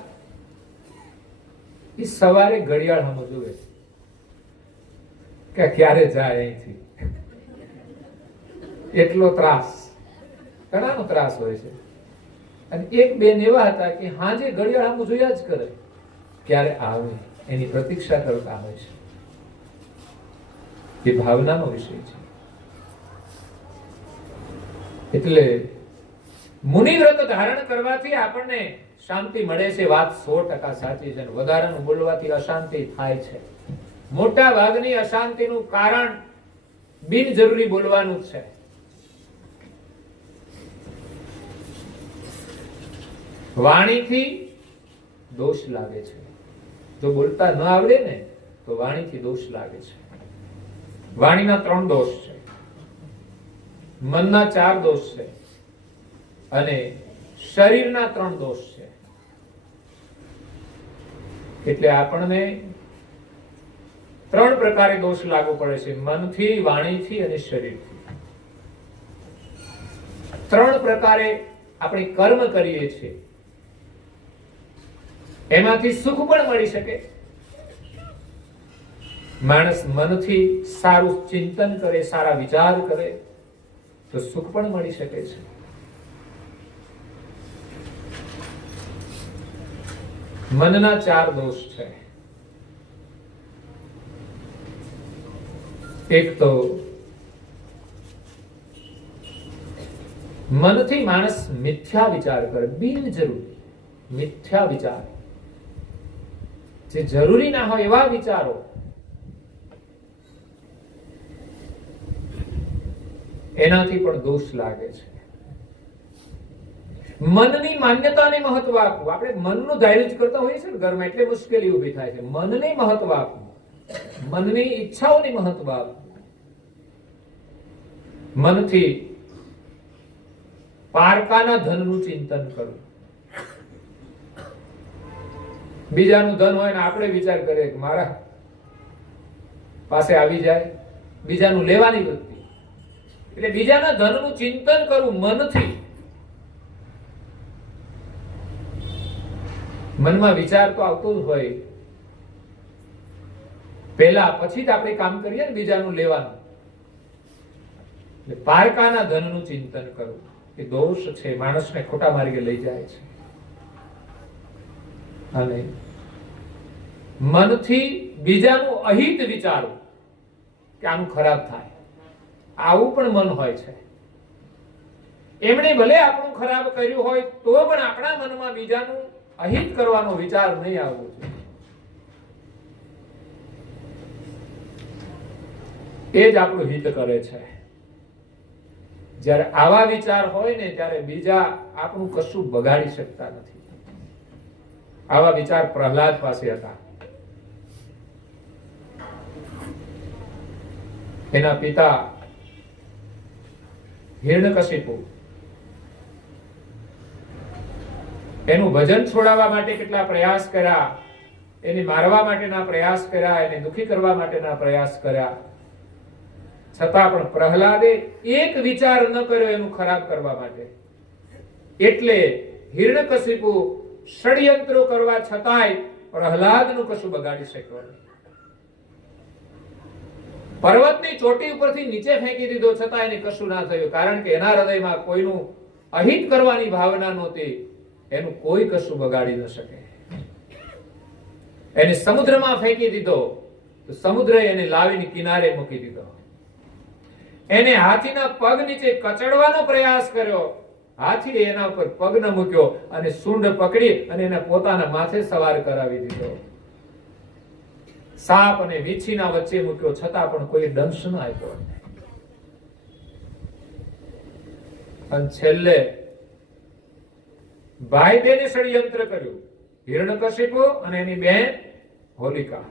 એ સવારે ઘડિયાળ સામે જોવે કે ક્યારે જાય અહીંથી. એટલો ત્રાસ, ઘણાનો ત્રાસ હોય છે. અને એક બેન એવા હતા કે હાજે ઘડિયાળ સામે જોયા જ કરે, ક્યારે આવે એની પ્રતીક્ષા કરતા હોય છે. એ ભાવનાનો વિષય છે. એટલે મુનિવ્રત ધારણ કરવાથી આપણને શાંતિ મળે છે, વાત 100% સાચી છે. વધારાનું બોલવાથી અશાંતિ થાય છે. મોટા ભાગની અશાંતિનું કારણ બિનજરૂરી બોલવાનું જ છે. વાણીથી દોષ લાગે છે. જો બોલતા ન આવડે ને તો વાણીથી દોષ લાગે છે. વાણીના 3 દોષ છે, મનના 4 દોષ છે અને શરીરના 3 દોષ છે. એટલે આપણને 3 પ્રકારે દોષ લાગુ પડે છે, મનથી, વાણીથી અને શરીરથી. 3 પ્રકારે આપણે કર્મ કરીએ છીએ, એમાંથી સુખ પણ મળી શકે. માણસ મનથી સારું ચિંતન કરે, સારા વિચાર કરે તો સુખ પણ મળી શકે છે. મનના 4 દોષ છે. એક તો મનથી માણસ મિથ્યા વિચાર કરે, બિનજરૂરી મિથ્યા વિચાર, જે જરૂરી ના હોય એવા વિચારો. એનાથી પણ દોષ લાગે છે. મનની માન્યતાને મહત્વ આપવું. આપણે મનનું ધાર્યું જ કરતા હોઈએ છીએ ને ઘરમાં, એટલે મુશ્કેલી ઊભી થાય છે. મનને મહત્વ આપવું, મનની ઈચ્છાઓને મહત્વ આપવું. મનથી પારકાના ધનનું ચિંતન કરવું. બીજાનું ધન હોય ને આપણે વિચાર કરીએ કે મારા પાસે આવી જાય, બીજાનું લેવાની વૃત્તિ. એટલે બીજાના ધનનું ચિંતન કરવું મનથી. મનમાં વિચાર તો આવતો જ હોય પહેલા, પછી જ આપણે કામ કરીએ ને બીજાનું લેવાનું. એટલે પારકાના ધનનું ચિંતન કરવું. એ દોષ છે, માણસને ખોટા માર્ગે લઈ જાય છે. અને મનથી બીજાનું અહિત વિચારવું કે આનું ખરાબ થાય, આવું પણ મન હોય છે. એમણે ભલે આપણું ખરાબ કર્યું હોય તો પણ આપણા મનમાં બીજાનું અહિત કરવાનો વિચાર નહીં આવવો જોઈએ. એ જ આપણું હિત કરે છે. જ્યારે આવા વિચાર હોય ને ત્યારે બીજા આપણું કશું બગાડી શકતા નથી. આવા વિચાર પ્રહલાદ પાસે હતા. એના પિતા હિરણ્યકશિપુ એનું ભજન છોડાવવા માટે કેટલા પ્રયાસ કર્યા, એને મારવા માટેના પ્રયાસ કર્યા, એને દુખી કરવા માટેના પ્રયાસ કર્યા, છતાં પણ પ્રહલાદે એક વિચાર ન કર્યો એનું ખરાબ કરવા માટે. એટલે હિરણ્યકશિપુ ષડયંત્રો કરવા છતાંય પ્રહલાદનું કશું બગાડી શક્યો નહીં. પર્વતની ચોટી ઉપરથી નીચે ફેંકી દીધો છતાં એને કશું ના થયું, કારણ કે એના હૃદયમાં કોઈનું અહિત કરવાની ભાવના નહોતી. એનું કોઈ કશું બગાડી ન શકે. એને સમુદ્રમાં ફેંકી દીધો તો સમુદ્રએ એને લાવીને કિનારે મૂકી દીધો. એને હાથીના પગ નીચે કચડવાનો પ્રયાસ કર્યો, હાથીએ એના ઉપર પગ ન મૂક્યો અને સૂંઢ પકડી અને એને પોતાના માથે સવાર કરાવી દીધો. સાપ અને વીંછીના વચ્ચે મૂક્યો છતાં પણ કોઈ દંશ ન આપ્યો. અને છેલ્લે ભાઈ બેને ષડયંત્ર કર્યું, હિરણ્યકશિપુ અને એની બેન હોલિકા,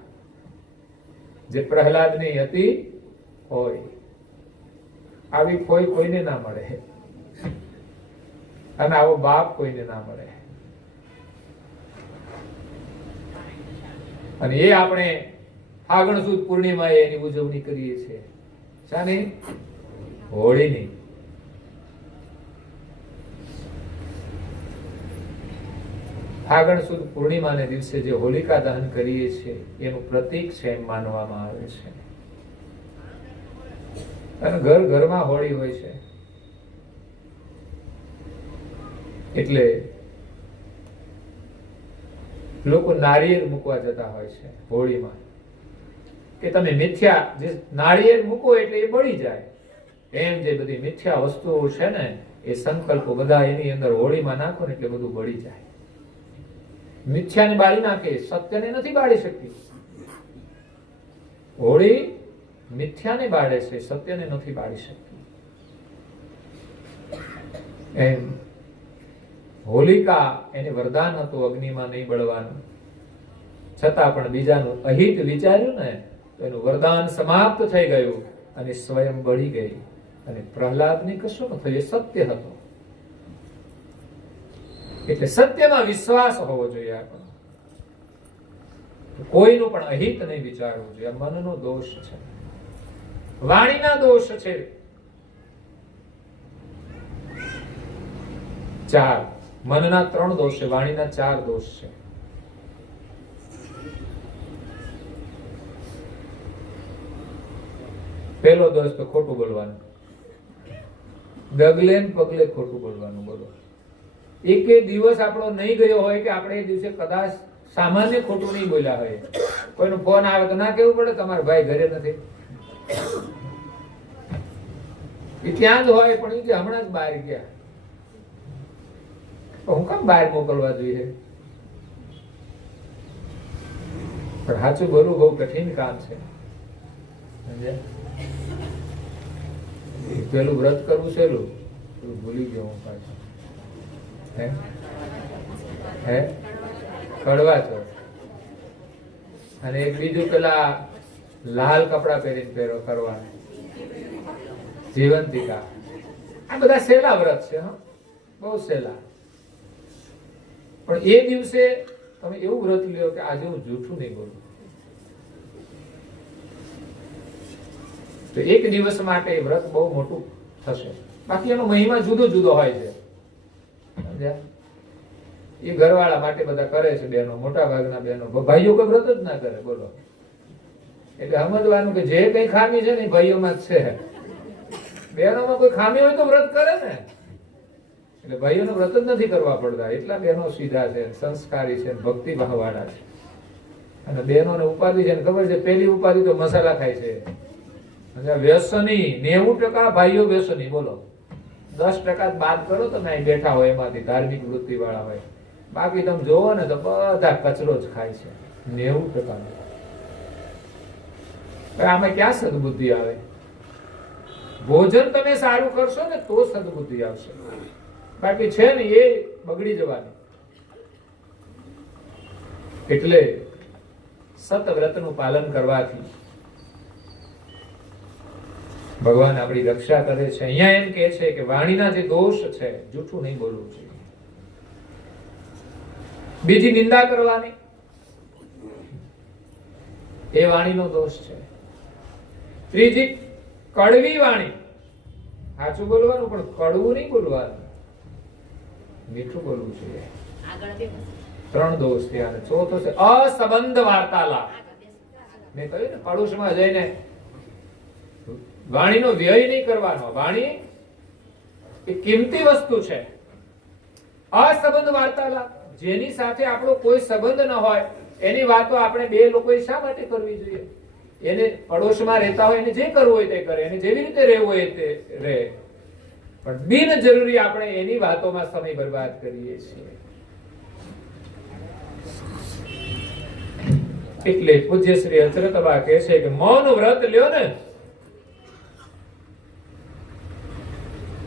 જે પ્રહલાદની હતી હોય. આવી કોઈ કોઈને ના મળે, અને આવો બાપ કોઈને ના મળે. અને એ આપણે ફાગણ સુદ પૂર્ણિમાએ એની ઉજવણી કરીએ છીએ. શાની? હોળીની. ફાગણ સુદ પૂર્ણિમાને દિવસે જે હોલિકા દહન કરીએ છીએ એનું પ્રતીક છે એમ માનવામાં આવે છે. અને ઘર ઘરમાં હોળી હોય છે. એટલે લોકો નારિયેળ મૂકવા જતા હોય છે હોળીમાં, કે તમે મિથ્યા જે નારિયેળ મૂકો એટલે એ બળી જાય. એમ જે બધી મિથ્યા વસ્તુઓ છે ને એ સંકલ્પો બધા એની અંદર હોળીમાં નાખો ને એટલે બધું બળી જાય. મિથ્યાને બાળી નાખે, સત્યને નથી બાળી શકતી. હોળી મિથ્યાને બાળે છે, સત્યને નથી બાળી શકતી. એમ હોલિકા એને વરદાન હતું અગ્નિમાં નહીં બળવાનું, છતાં પણ બીજાનું અહિત વિચાર્યું ને તો એનું વરદાન સમાપ્ત થઈ ગયું અને સ્વયં બળી ગઈ. અને પ્રહલાદને કશું ન થયું, એ સત્ય હતું. એટલે સત્યમાં વિશ્વાસ હોવો જોઈએ આપણો. કોઈનું પણ અહિત નહીં વિચારવું જોઈએ. મનનો દોષ છે, વાણીના દોષ છે. 4 મનના 3 દોષ છે, વાણીના 4 દોષ છે. પહેલો દોષ તો ખોટું બોલવાનું. ડગલે ને પગલે ખોટું બોલવાનું. બોલો, એકે દિવસ આપણો નહીં ગયો હોય કે આપણે એ દિવસે કદાચ સામાન્ય ખોટું નહીં બોલ્યા હોય. કોઈનો ફોન આવે તો ના કેવું પડે તમારા ભાઈ ઘરે નથી, એ ત્યાં જ હોય પણ એ કે હમણાં જ બહાર ગયા. હું કામ બહાર મોકલવા જોઈએ? પણ સાચું બોલવું બહુ કઠિન કામ છે. પેલું વ્રત કરવું સહેલું, ભૂલી ગયો હું પાછું. હે કડવા ચોથ. અને એક બીજું પેલા લાલ કપડા પહેરીને કરવાના, જીવંતિકા. આ બધા સહેલા વ્રત છે, હા, બહુ સહેલા. પણ એ દિવસે તમે એવું વ્રત લ્યો કે આજે હું જૂઠું નહીં બોલું. તો એક દિવસ માટે એ વ્રત બહુ મોટું થશે. બાકી એનો મહિમા જુદો જુદો હોય છે. એ ઘરવાળા માટે બધા કરે છે, બહેનો, મોટા ભાગના બહેનો. ભાઈઓ કોઈ વ્રત જ ના કરે. બોલો, એટલે સમજવાનું કે જે કઈ ખામી છે ને ભાઈઓમાં જ છે. બહેનોમાં કોઈ ખામી હોય તો વ્રત કરે ને. એટલે ભાઈઓને વ્રત જ નથી કરવા પડતા, એટલા બહેનો સીધા છે, સંસ્કારી છે, ભક્તિભાવ વાળા છે. અને બહેનોને ઉપાધિ છે ને ખબર છે, પેલી ઉપાધિ તો મસાલા ખાય છે. અને વ્યસની 90% ભાઈઓ વ્યસની, બોલો 10% બાદ કરો તમે અહીં બેઠા હોય એમાંથી, ધાર્મિક વૃત્તિ વાળા હોય. બાકી તમે જોવો ને તો બધા કચરો જ ખાય છે 90%. આમાં ક્યાં સદબુદ્ધિ આવે? ભોજન તમે સારું કરશો ને તો સદબુદ્ધિ આવશે, બાકી છે ને એ બગડી જવાની. એટલે સતવ્રતનું પાલન કરવાથી ભગવાન આપણી રક્ષા કરે છે. અહીંયા એમ કે છે કે વાણીના જે દોષ છે, જૂઠું નહીં બોલવું જોઈએ, બીજી નિંદા કરવાની એ વાણીનો દોષ છે. ત્રીજી કડવી વાણી, સાચું બોલવાનું પણ કડવું નહીં બોલવાનું, મીઠું બોલવું જોઈએ. 3 દોષ થયા. ચોથો છે અસંબંધ વાર્તાલાપ. મેં કહ્યું ને, પડોશમાં જઈને વાણીનો વ્યય નહીં કરવાનો. વાણી એ કિંમતી વસ્તુ છે. અસંબંધ વાર્તાલાપ, જેની સાથે આપણો કોઈ સંબંધ ન હોય એની વાતો આપણે બે લોકોએ શા માટે કરવી જોઈએ? એને પડોશમાં રહેતા હોય એને જે કરવું હોય તે કરે, એને જેવી રીતે રહેવું હોય તે રહે, પણ બિનજરૂરી આપણે એની વાતોમાં સમય બરબાદ કરીએ છીએ. એટલે પૂજ્ય શ્રી અચરતબા કહે છે કે મૌન વ્રત લ્યો ને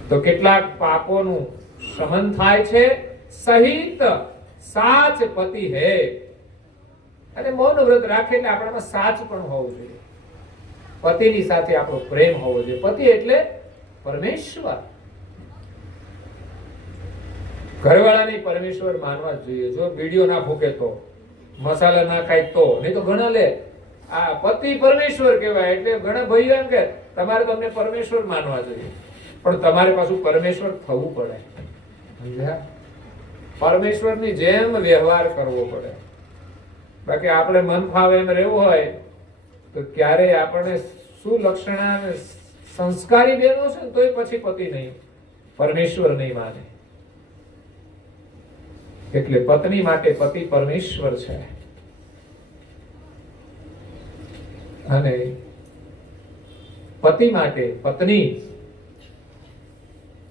તો કેટલાક પાપોનું શમન થાય છે. સહિત સાચ પતિ હે. અને મૌન વ્રત રાખે એટલે આપણામાં સાચ પણ હોવું જોઈએ, પતિની સાથે આપણો પ્રેમ હોવો જોઈએ. પતિ એટલે પરમેશ્વર. ઘરવાળાને પરમેશ્વર માનવા જ જોઈએ. જો બીડીઓ ના ફૂકે તો, મસાલા ના ખાય તો, નહીં તો ઘણા લે આ પતિ પરમેશ્વર કહેવાય. એટલે ઘણા ભાઈઓ એમ કે તમારે તમને પરમેશ્વર માનવા જોઈએ, પણ તમારે પાછું પરમેશ્વર થવું પડે. સમજ્યા? પરમેશ્વરની જેમ વ્યવહાર કરવો પડે. બાકી આપણે મન ફાવે એમ રહેવું હોય તો ક્યારેય આપણને શું લક્ષણા સંસ્કારી બહેનો છે તોય પછી પતિ નહીં, પરમેશ્વર નહીં માને. એટલે પત્ની માટે પતિ પરમેશ્વર છે અને પતિ માટે પત્ની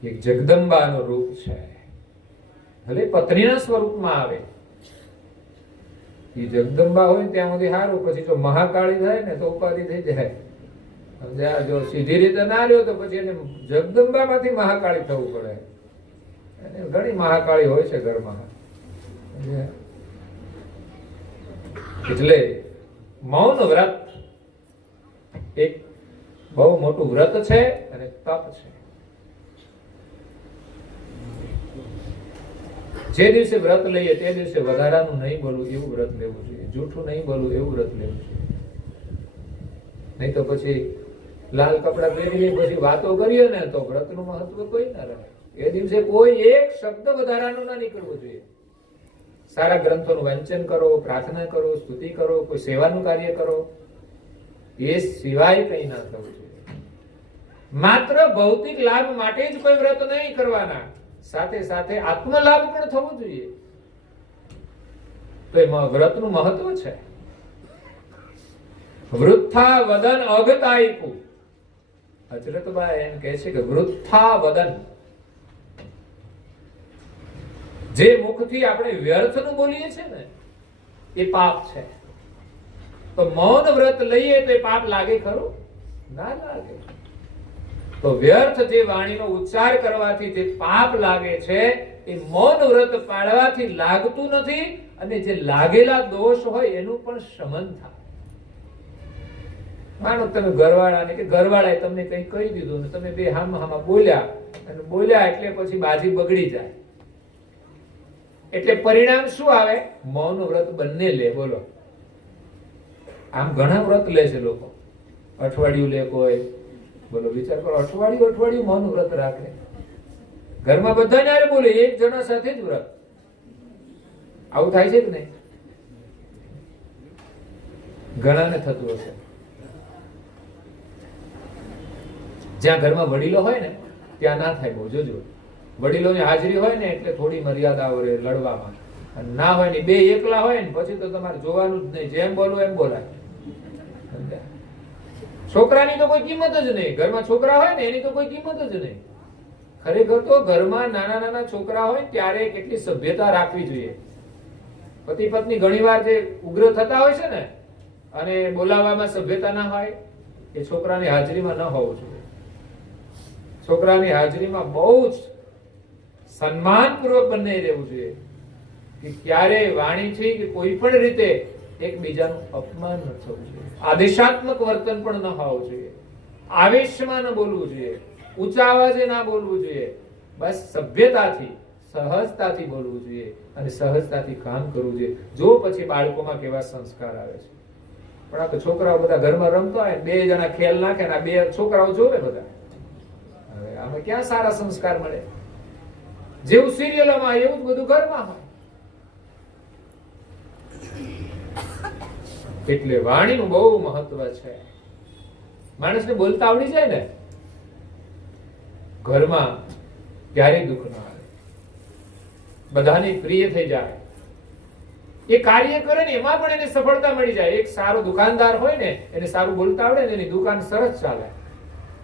એક જગદંબાનું રૂપ છે. ભલે પત્નીના સ્વરૂપમાં આવે, એ જગદંબા હોય ત્યાં સુધી સારું, પછી જો મહાકાળી થાય ને તો ઉપાધિ થઈ જાય. જો સીધી રીતે ના રહ્યો તો પછી એને જગદંબામાંથી મહાકાળી થવું પડે. અને ઘણી મહાકાળી હોય છે ઘરમાં. એટલે મૌન વ્રત એક બહુ મોટું વ્રત છે અને તપ છે. જે દિવસે વ્રત લઈએ તે દિવસે વધારાનું નહીં બોલવું એવું વ્રત લેવું જોઈએ, જૂઠું નહીં બોલવું એવું વ્રત લેવું જોઈએ. નહીં તો પછી લાલ કપડા પહેરીને પછી વાતો કરીએ ને તો વ્રતનું મહત્વ કોઈ ના રહે. એ દિવસે કોઈ એક શબ્દ વધારાનું ના નીકળવું જોઈએ. સારા ગ્રંથોનું વાંચન કરો, પ્રાર્થના કરો, સ્તુતિ કરો, કોઈ સેવાનું કાર્ય કરો, એ સિવાય કઈ ના થવું જોઈએ. માત્ર ભૌતિક લાભ માટે જ કોઈ વ્રત નહીં કરવાના, સાથે સાથે આત્મલાભ પણ થવો જોઈએ. તો એમાં વ્રતનું મહત્વ છે. વૃથા વદન અગતાયકુ. હજરતબા એમ કહે છે કે વૃથા વદન, જે મુખથી આપણે વ્યર્થનું બોલીએ છીએ ને એ પાપ છે. તો મૌન વ્રત લઈએ તો એ પાપ લાગે ખરું? ના લાગે. તો વ્યર્થ જે વાણીનો ઉચ્ચાર કરવાથી જે પાપ લાગે છે એ મૌન વ્રત પાળવાથી લાગતું નથી, અને જે લાગેલા દોષ હોય એનું પણ શમન થાય. માનો તમે ઘરવાળાને કે ઘરવાળાએ તમને કંઈ કહી દીધું ને તમે બે હામાં બોલ્યા, અને બોલ્યા એટલે પછી બાજી બગડી જાય. એટલે પરિણામ શું આવે? મૌન વ્રત બંને લે. બોલો, આમ ઘણા વ્રત લે છે લોકો, અઠવાડિયું લે કોઈ. બોલો, વિચાર કરો, અઠવાડિયું મૌન વ્રત રાખે. ઘરમાં બધાને આરે બોલે, એક જણા સાથે જ વ્રત. આવું થાય છે કે નહીં? ઘણાને થતું હશે. જ્યાં ઘરમાં વડીલો હોય ને ત્યાં ના થાય, બહુ જોજો. વડીલોની હાજરી હોય ને એટલે થોડી મર્યાદાઓ રહે લડવામાં, અને ના હોય ને બે એકલા હોય ને પછી તો તમારે જોવાનું જ નહીં, જેમ બોલવું એમ બોલાય. સમજ્યા? છોકરાની તો કોઈ કિંમત જ નહીં. ઘરમાં છોકરા હોય ને એની તો કોઈ કિંમત જ નહીં. ખરેખર તો ઘરમાં નાના નાના છોકરા હોય ત્યારે કેટલી સભ્યતા રાખવી જોઈએ. પતિ પત્ની ઘણીવાર જે ઉગ્ર થતા હોય છે ને અને બોલાવવામાં સભ્યતા ના હોય, એ છોકરાની હાજરીમાં ન હોવું જોઈએ. છોકરાની હાજરીમાં બહુ જ સન્માનપૂર્વક બંને રહેવું જોઈએ કે ક્યારે વાણીથી કે કોઈ પણ રીતે એકબીજાનું અપમાન ન થવું જોઈએ. આદેશાત્મક વર્તન પણ ન હોવું જોઈએ. આવેશમાં ન બોલવું જોઈએ. ઊંચા અવાજે ના બોલવું જોઈએ. બસ સભ્યતાથી, સહજતાથી બોલવું જોઈએ અને સહજતાથી કામ કરવું જોઈએ. જો પછી બાળકોમાં કેવા સંસ્કાર આવે છે. પણ આ તો છોકરાઓ બધા ઘરમાં રમતા હોય, બે જણા ખેલ નાખે ને આ બે છોકરાઓ જોવે બધા. હવે આમાં ક્યાં સારા સંસ્કાર મળે? જેવું સિરિયલોમાં એવું જ બધું ઘરમાં હોય. એટલે વાણીનું બહુ મહત્વ છે. માણસને બોલતા આવડી જાય ને ઘરમાં ક્યારેય દુઃખ ના આવે, બધાની પ્રિય થઈ જાય. એ કાર્ય કરે ને એમાં પણ એને સફળતા મળી જાય. એક સારો દુકાનદાર હોય ને એને સારું બોલતા આવડે ને એની દુકાન સરસ ચાલે.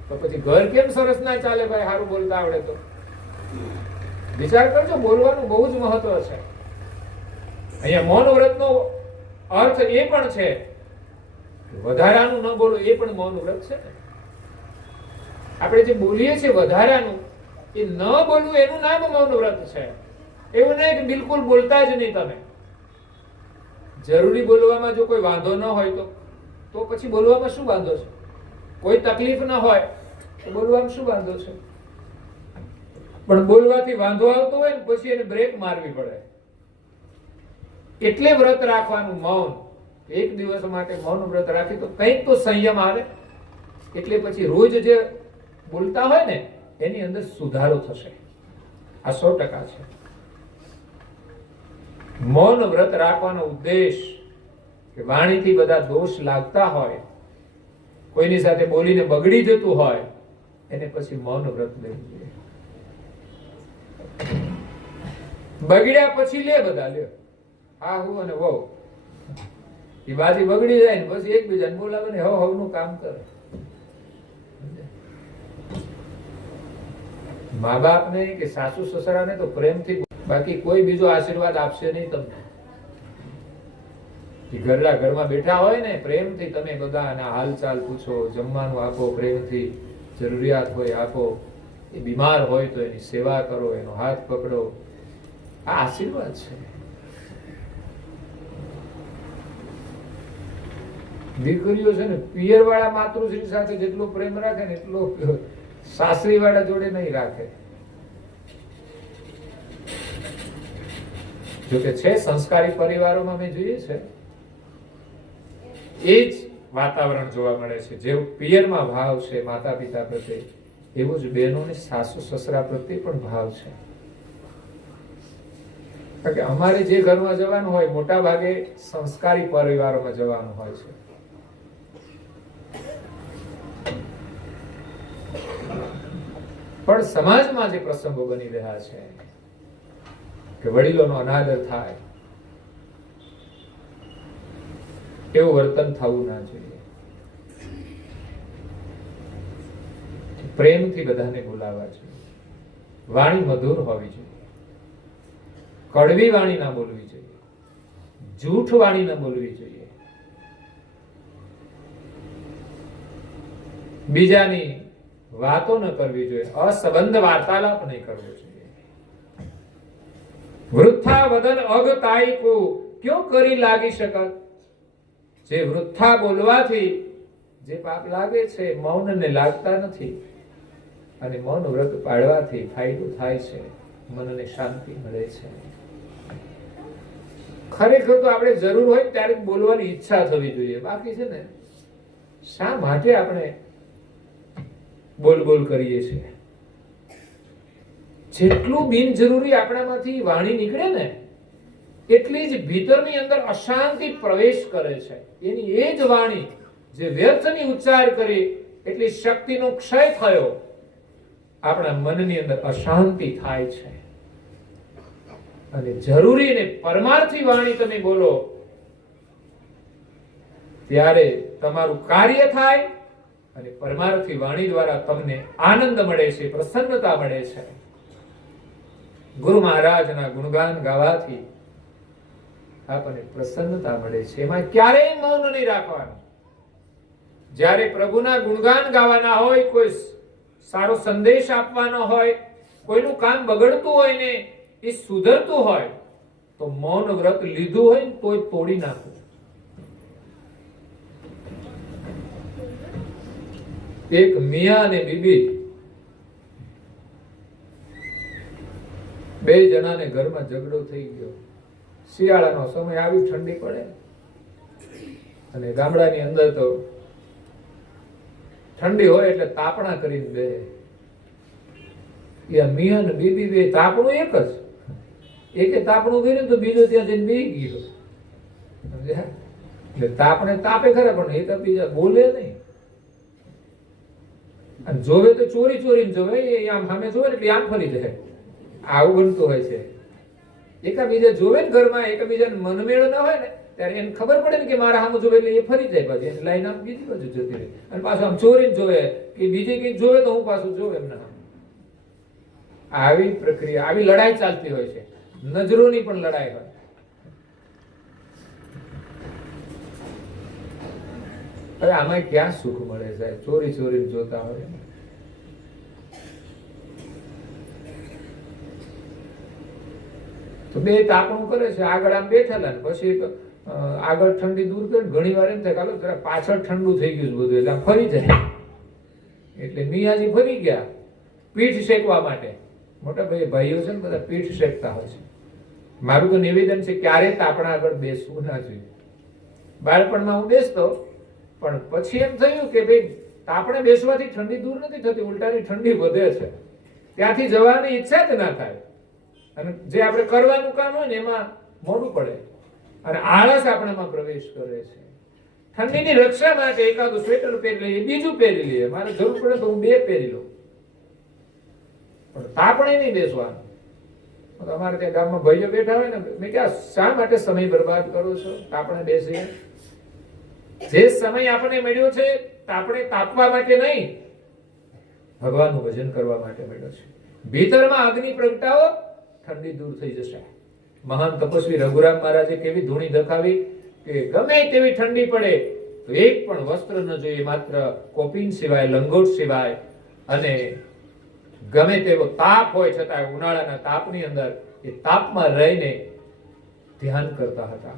તો પછી ઘર કેમ સરસ ના ચાલે ભાઈ? સારું બોલતા આવડે તો. વિચાર કરજો, બોલવાનું બહુ જ મહત્વ છે. અહીંયા મૌન વ્રતનો અર્થ એ પણ છે વધારાનું ન બોલો, એ પણ મૌન વ્રત છે ને. આપણે જે બોલીએ છીએ વધારાનું એ ન બોલવું એનું નામ મૌન વ્રત છે. એવું નહીં કે બિલકુલ બોલતા જ નહીં તમે. જરૂરી બોલવામાં જો કોઈ વાંધો ન હોય તો પછી બોલવામાં શું વાંધો છે? કોઈ તકલીફ ન હોય તો બોલવામાં શું વાંધો છે? પણ બોલવાથી વાંધો આવતો હોય ને પછી એને બ્રેક મારવી પડે. એટલે વ્રત રાખવાનું મૌન. એક દિવસ માટે મૌન વ્રત રાખી તો કંઈક તો સંયમ આવે. એટલે પછી રોજ જે બોલતા હોય ને એની અંદર સુધારો થશે. આ 100% છે. મૌન વ્રત રાખવાનો ઉદ્દેશ કે વાણીથી બધા દોષ લાગતા હોય, કોઈની સાથે બોલીને બગડી જતું હોય, એને પછી મૌન વ્રત લેવું જોઈએ. બગડ્યા પછી લે બધા લે. આ હું અને વહુ એ બાજી બગડી જાય ને પછી એકબીજાને બોલાવે ને હવ નું કામ કરે. મા બાપ ને કે સાસુ સસરાને તો પ્રેમથી, બાકી કોઈ બીજો આશીર્વાદ આપશે નહીં તમને. ઘરડા ઘરમાં બેઠા હોય ને પ્રેમથી તમે બધાના હાલચાલ પૂછો, જમવાનું આપો, પ્રેમથી જરૂરિયાત હોય આપો. એ બીમાર હોય તો એની સેવા કરો, એનો હાથ પકડો. આ આશીર્વાદ છે. દીકરીઓ છે ને પિયર વાળા માતૃશ્રી સાથે જેટલો પ્રેમ રાખે ને એટલો સાસરી વાળા જોડે નહીં રાખે. જોકે છે સંસ્કારી પરિવારોમાં મેં જોઈએ છે એ જ વાતાવરણ જોવા મળે છે. જેવું પિયરમાં ભાવ છે માતા પિતા પ્રત્યે, એવું જ બહેનોને સાસુ સસરા પ્રત્યે પણ ભાવ છે. કારણ કે અમારે જે ઘરમાં જવાનું હોય મોટા ભાગે સંસ્કારી પરિવારોમાં જવાનું હોય છે. પણ સમાજમાં જે પ્રસંગો બની રહ્યા છે કે વડીલોનો અનાદર થાય, એવું વર્તન થવું ના જોઈએ. પ્રેમથી બધાને બોલાવવા જોઈએ. વાણી મધુર હોવી જોઈએ. કડવી વાણી ના બોલવી જોઈએ. જૂઠ વાણી ના બોલવી જોઈએ. બીજાની વાતો ન કરવી જોઈએ. અસંબંધ વાર્તાલાપ નહીં કરવો જોઈએ. વૃથા વદન અગ તાઈકો ક્યો કરી લાગી શકત. જે વૃથા બોલવાથી જે પાપ લાગે છે મૌનને લાગતા નથી. અને મૌન વ્રત પાળવાથી ફાયદો થાય છે, મનને શાંતિ મળે છે. ખરેખર તો આપણે જરૂર હોય ત્યારે બોલવાની ઈચ્છા થવી જોઈએ. બાકી છે ને શા માટે આપણે બોલ બોલ કરીએ છીએ? જેટલું બિનજરૂરી આપણામાંથી વાણી નીકળે ને એટલી જ ભીતરની અંદર અશાંતિ પ્રવેશ કરે છે. એની એ જ વાણી જે વ્યર્થની ઉચ્ચાર કરી એટલી શક્તિનો ક્ષય થયો આપણા મનની અંદર અશાંતિ થાય છે. અને જરૂરી ને પરમાર્થી વાણી તમે બોલો ત્યારે તમારું કાર્ય થાય અને પરમાર્થી વાણી દ્વારા તમને આનંદ મળે છે, પ્રસન્નતા મળે છે. ગુરુ મહારાજના ગુણગાન ગાવાથી આપણને પ્રસન્નતા મળે છે. એમાં ક્યારેય મૌન નહીં રાખવાનું. જ્યારે પ્રભુના ગુણગાન ગાવાના હોય, કોઈ સારો સંદેશ આપવાનો હોય, કોઈનું કામ બગડતું હોય ને એ સુધરતું હોય, તો મૌન વ્રત લીધું હોય ને તોય તોડી નાખવું. એક મિયા અને બીબી બે જણાને ઘરમાં ઝઘડો થઈ ગયો. શિયાળાનો સમય આવી, ઠંડી પડે અને ગામડાની અંદર તો ઠંડી હોય એટલે તાપણા કરીને બે. મિયા ને બીબી બે તાપણું એક જ. એકે તાપણું કર્યું તો બીજો ત્યાં જઈને બેસી ગયો. એટલે તાપણે તાપે ખરા, પણ એ તો બીજા બોલે નહીં. અને જોવે તો ચોરી ચોરીને જોવે, એ આમ સામે જોવે એટલે આમ ફરી જાય. આવું બનતું હોય છે. એકાબીજા જોવે ને ઘરમાં, એકાબીજાને મનમેળ ના હોય ને ત્યારે એને ખબર પડે ને કે મારા સામે જોવે એટલે એ ફરી જાય પાછી. એની લાઈન આમ બીજી બાજુ જતી રહે. અને પાછું આમ ચોરીને જોવે કે બીજે કંઈક જોવે તો હું પાછું જોવે એમના. આવી પ્રક્રિયા, આવી લડાઈ ચાલતી હોય છે. નજરોની પણ લડાઈ હોય. હવે આમાં ક્યાં સુખ મળે સાહેબ? ચોરી ચોરી જોતા હોય. તો બે તાપણું કરે છે, આગળ આમ બેઠેલા ને પછી આગળ ઠંડી દૂર કરી ઘણી વાર એમ થાય ચાલો જરા પાછળ ઠંડુ થઈ ગયું બધું એટલે આમ ફરી જાય. એટલે મિયાજી ફરી ગયા પીઠ શેકવા માટે. મોટા ભાઈઓ છે ને બધા પીઠ શેકતા હોય છે. મારું તો નિવેદન છે ક્યારે તાપણા આગળ બેસવું ના જોઈએ. બાળપણમાં હું બેસતો, પણ પછી એમ થયું કે ભાઈ તાપણે બેસવાથી ઠંડી દૂર નથી થતી, ઉલટાની ઠંડી વધે છે. ત્યાંથી જવાની ઈચ્છા જ ના થાય. અને જે આપણે કરવાનું કામ હોય ને એમાં મોડું પડે અને આળસ આપણામાં પ્રવેશ કરે છે. ઠંડીની રક્ષા માટે એકાદું સ્વેટર પહેરી લઈએ, બીજું પહેરી લઈએ. મારે જરૂર પડે તો હું બે પહેરી લઉં, પણ તાપણે નહીં બેસવાનું. અમારે ત્યાં ગામમાં ભાઈઓ બેઠા હોય ને, મેં ક્યાં શા માટે સમય બરબાદ કરો છો? તાપણે બેસીએ. જે સમય આપણને મળ્યો છે આપણે તાપવા માટે નહીં, ભગવાનનું ભજન કરવા માટે મળ્યો છે. ભીતરમાં અગ્નિ પ્રગટાવો, ઠંડી દૂર થઈ જશે. મહાન તપસ્વી રઘુરામ મહારાજે કેવી ધૂણી દખાવી કે ગમે તેવી ઠંડી પડે તો એક પણ વસ્ત્ર ન જોઈએ, માત્ર કોપીન સિવાય, લંગોટ સિવાય. અને ગમે તેવો તાપ હોય છતાં ઉનાળાના તાપની અંદર એ તાપમાં રહીને ધ્યાન કરતા હતા.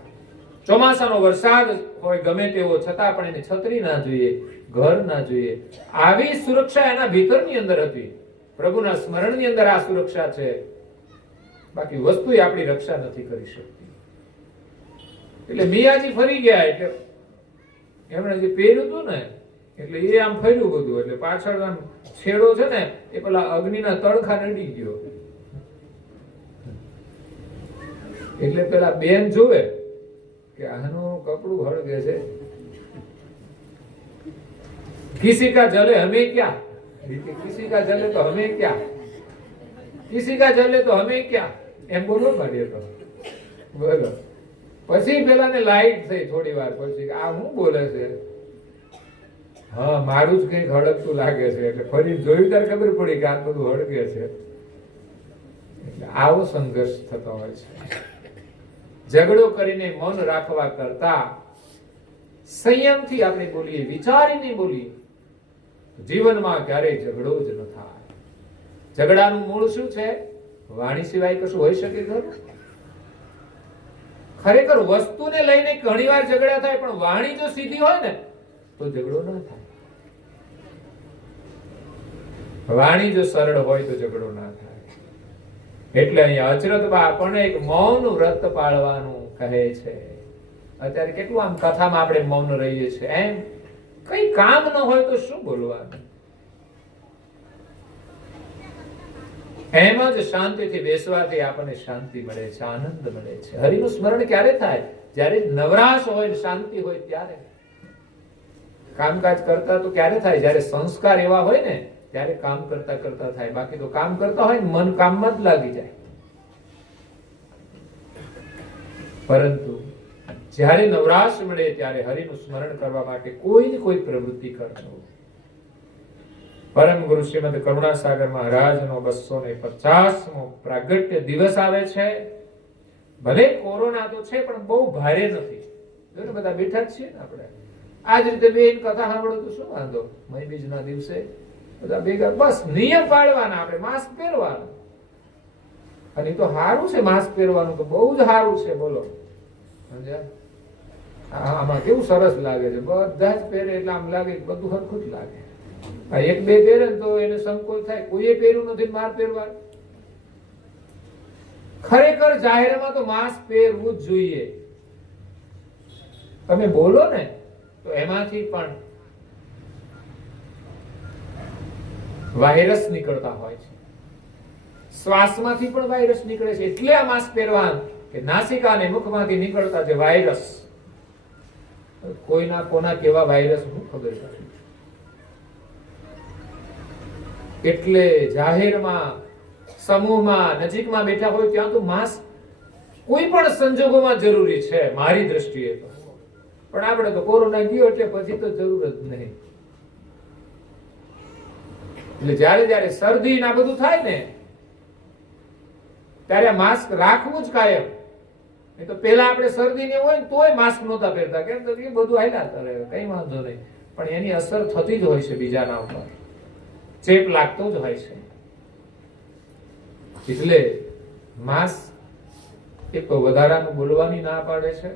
ચોમાસાનો વરસાદ હોય ગમે તેવો છતાં પણ એને છત્રી ના જોઈએ, ઘર ના જોઈએ. આવી સુરક્ષા એના ભીતરની અંદર હતી. પ્રભુના સ્મરણની અંદર આ સુરક્ષા છે. બાકી વસ્તુ આપણી રક્ષા નથી કરી શકતી. એટલે મિયાજી ફરી ગયા. એટલે એમણે જે પહેર્યું હતું ને એટલે એ આમ ફર્યું બધું. એટલે પાછળ આમ છેડો છે ને એ પેલા અગ્નિના તડખા નડી ગયો. એટલે પેલા બેન જોવે કે આનું કપડું હળગે છે. કિસી કા જલે હમે ક્યાં, કિસી કા જલે તો હમે ક્યાં, કિસી કા જલે તો હમે ક્યાં, એમ બોલો કાઢીએ તો બોલો. પછી પેલા ને લાઈટ થઈ થોડી વાર પછી, આ શું બોલે છે? હા, મારું જ કઈક હળગતું લાગે છે. એટલે ફરી જોયું ત્યારે ખબર પડી કે આ બધું હળગે છે. એટલે આવો સંઘર્ષ થતો હોય છે. ઝઘડો કરીને મૌન રાખવા કરતા સંયમથી આપણે બોલીએ, વિચારીને બોલીએ, જીવનમાં ક્યારેય ઝઘડો જ ન થાય. ઝઘડાનું મૂળ શું છે? વાણી સિવાય કશું હોઈ શકે ખરું? ખરેખર વસ્તુને લઈને ઘણીવાર ઝઘડા થાય, પણ વાણી જો સીધી હોય ને તો ઝઘડો ન થાય. વાણી જો સરળ હોય તો ઝઘડો ના થાય. એટલે અહીંયા અચરતબા આપણને એક મૌન વ્રત પાળવાનું કહે છે. અત્યારે કેટલું આમ કથામાં આપણે મૌન રહીએ છીએ. એમ કઈ કામ ન હોય તો શું બોલવાનું? એમ જ શાંતિથી બેસવાથી આપણને શાંતિ મળે છે, આનંદ મળે છે. હરિનું સ્મરણ ક્યારે થાય? જ્યારે નવરાશ હોય, શાંતિ હોય ત્યારે. કામકાજ કરતા તો ક્યારે થાય? જ્યારે સંસ્કાર એવા હોય ને ત્યારે કામ કરતા કરતા થાય. બાકી તો કામ કરતા હોય ને મન કામમાં જ લાગી જાય. પરંતુ જ્યારે નવરાશ મળે ત્યારે હરિનું સ્મરણ કરવા માટે કોઈ ને કોઈ પ્રવૃત્તિ કરજો. પરમ ગુરુ શ્રીમદ કરુણાસાગર મહારાજનો 250મો પ્રાગટ્ય દિવસ આવે છે. ભલે કોરોના તો છે પણ બહુ ભારે નથી. જો ને બધા બેઠા જ છીએ ને આપણે. આજ રીતે બેન કથા સાંભળો તો શું વાંધો? મહી બીજના દિવસે બધા ભેગા, બસ નિયમ પાળવાના, આપણે માસ્ક પહેરવાનું. અને એ તો સારું છે, માસ્ક પહેરવાનું તો બહુ જ સારું છે. બોલો સમજ્યા? આમાં કેવું સરસ લાગે છે, બધા જ પહેરે એટલે આમ લાગે બધું સરખું જ લાગે. આ એક બે પહેરે ને તો એને સંકોચ થાય, કોઈએ પહેર્યું નથી માર પહેરવાનું. ખરેખર જાહેરમાં તો માસ્ક પહેરવું જ જોઈએ. તમે બોલો ને તો એમાંથી પણ વાયરસ નીકળતા હોય છે, શ્વાસમાંથી પણ વાયરસ નીકળે છે. એટલે આ માસ્ક પહેરવાનું કે નાસિકા અને મુખમાંથી નીકળતા જે વાયરસ, કોઈના કોના કેવા વાયરસ હું ખબર નથી. એટલે જાહેરમાં, સમૂહમાં, નજીકમાં બેઠા હોય ત્યાં તો માસ્ક કોઈ પણ સંજોગોમાં જરૂરી છે મારી દ્રષ્ટિએ તો. પણ આપણે તો કોરોના ગયો એટલે પછી તો જરૂર જ નહીં. એટલે જ્યારે જ્યારે શરદી ના બધું થાય ને ત્યારે માસ્ક રાખવું જ કાયમ. નહીં તો પેલા આપણે શરદી ને હોય ને તોય માસ્ક નહોતા પહેરતા, કેમ તો એ બધું હાલ્યા કરે, કઈ વાંધો નહીં. પણ એની અસર થતી જ હોય છે બીજાના ઉપર, ચેપ લાગતો જ હોય છે. એટલે માસ્ક એક તો વધારાનું બોલવાની ના પાડે છે.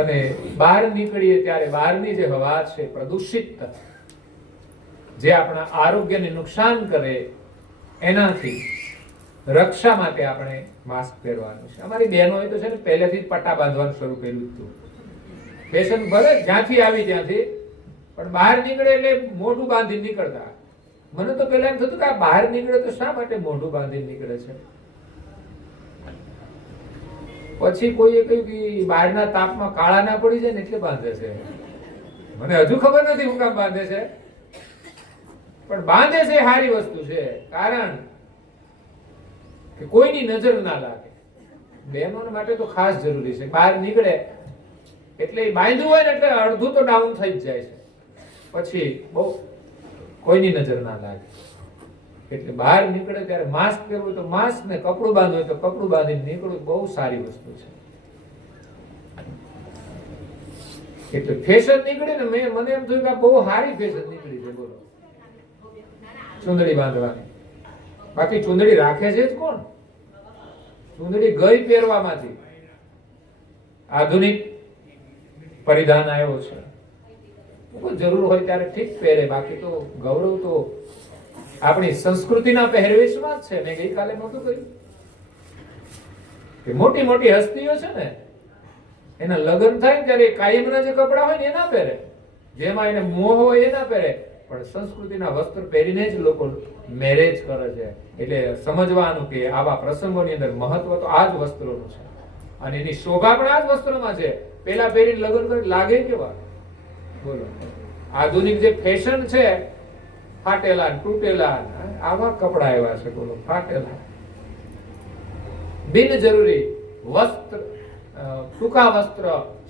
અને બહાર નીકળીએ ત્યારે બહારની જે હવા છે પ્રદૂષિત, જે આપણા આરોગ્યને નુકસાન કરે, એનાથી રક્ષા માટે આપણે માસ્ક પહેરવાનું છે. અમારી બહેનોએ તો છે ને પહેલેથી જ પટ્ટા બાંધવાનું શરૂ કર્યું હતું. ફેશન ભલે જ્યાંથી આવી ત્યાંથી, પણ બહાર નીકળે એટલે મોઢું બાંધી નીકળતા. મને તો પેલા એમ થતું કે આ બહાર નીકળે તો શા માટે મોઢું બાંધી નીકળે છે. પછી કોઈએ કહ્યું કે બહારના તાપમાં કાળા ના પડી જાય ને એટલે બાંધે છે. મને હજુ ખબર નથી હું કામ બાંધે છે, પણ બાંધે છે સારી વસ્તુ છે. કારણ કે કોઈની નજર ના લાગે. બહેનો માટે તો ખાસ જરૂરી છે. બહાર નીકળે એટલે બાંધવું હોય ને એટલે અડધું તો ડાઉન થઈ જ જાય છે, પછી બહુ કોઈની નજર ના લાગે. એટલે બહાર નીકળે ત્યારે માસ્ક પહેરવું તો માસ્ક, ને કપડું બાંધવું તો કપડું બાંધીને નીકળવું બહુ સારી વસ્તુ છે. એટલે ફેશન નીકળી ને મને એમ થયું કે બહુ સારી ફેશન નીકળી છે. બોલો, ચુંદડી બાંધવાની. બાકી ચુંદડી રાખે છે જ કોણ? ચુંદડી ગઈ પહેરવામાંથી. આધુનિક પરિધાન આવ્યો છે, જરૂર હોય ત્યારે ઠીક પહેરે, બાકી તો ગૌરવ તો આપણી સંસ્કૃતિના પહેરવેશમાં જ છે. મેં ગઈકાલે નહોતું કહ્યું કે મોટી મોટી હસ્તીઓ છે ને, એના લગ્ન થાય ત્યારે કાયમના જે કપડા હોય ને એ ના પહેરે, જેમાં એને મોહ હોય એ ના પહેરે, પણ સંસ્કૃતિના વસ્ત્ર પહેરીને જ લોકો મેરેજ કરે છે. એટલે સમજવાનું કે આવા પ્રસંગોની અંદર મહત્વ તો આ જ વસ્ત્રોનું છે, અને એની શોભા પણ આ જ વસ્ત્રોમાં છે. પેલા પહેરીને લગ્ન કરે લાગે કેવા? બોલો, આધુનિક જે ફેશન છે, ફાટેલા તૂટેલા આવા કપડા એવા છે. બોલો, ફાટેલા બિનજરૂરી વસ્ત્ર, ટૂંકા વસ્ત્ર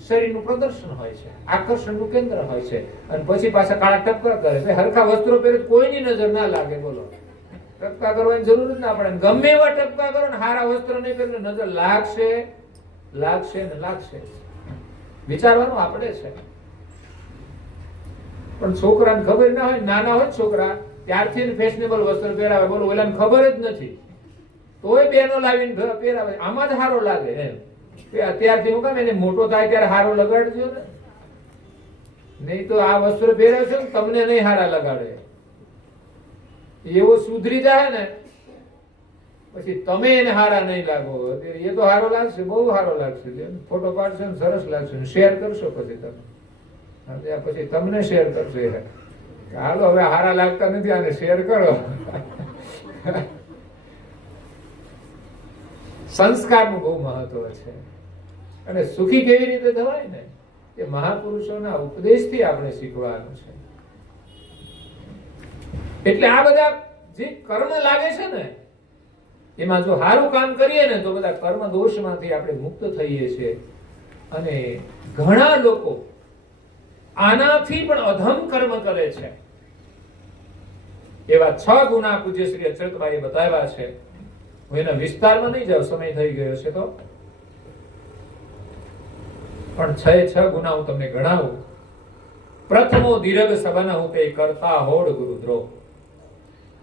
શરીરનું પ્રદર્શન હોય છે, આકર્ષણનું કેન્દ્ર હોય છે, અને પછી પાછા કાળા ટપકા કરે છે. હરખા વસ્ત્રો પહેરે કોઈની નજર ના લાગે. બોલો, ટપકા કરવાની જરૂર જ ના પડે. ગમે એવા ટપકા કરો ને હારા વસ્ત્ર નહીં પહેરે નજર લાગશે, લાગશે ને લાગશે. વિચારવાનું આપણે છે. પણ છોકરાને ખબર ના હોય, નાના હોય છોકરા ત્યારથી ફેશનેબલ વસ્ત્ર પહેરાવે. બોલો, ઓલાને ખબર જ નથી તોય બેનો લાવીને પહેરાવે, આમાં જ સારો લાગે એમ. અત્યારથી હું કામ એને મોટો થાય ત્યારે સારો લગાડજો ને, નહીં તો આ વસ્ત્ર પહેરાવશો ને તમને નહીં સારા લગાડે. એવો સુધરી જાય ને પછી તમે એને સારા નહીં લાગો. એ તો સારો લાગશે, બહુ સારો લાગશે. ફોટો પાડશો ને સરસ લાગશે, શેર કરશો પછી તમે, પછી તમને શેર કરશે. હાલો હવે હારા લાગતા નથી, આને શેર કરો. સંસ્કારનું બહુ મહત્વ છે. અને સુખી કેવી રીતે થવાય ને, એ મહાપુરુષોના ઉપદેશથી આપણે શીખવાનું છે. એટલે આ બધા જે કર્મ લાગે છે ને, એમાં જો સારું કામ કરીએ ને તો બધા કર્મ દોષમાંથી આપણે મુક્ત થઈએ છીએ. અને ઘણા લોકો આનાથી પણ અધમ કર્મ કરે છે. એવા 6 ગુના પૂજ્ય શ્રી અચરતભાઈએ બતાવ્યા છે. હું એના વિસ્તારમાં નહીં જાઉં, સમય થઈ ગયો છે તો, પણ 6 ગુના હું તમને ગણાવું. પ્રથમો દીર્ઘ સબન હુતે કરતા હોડ ગુરુદ્રોહ.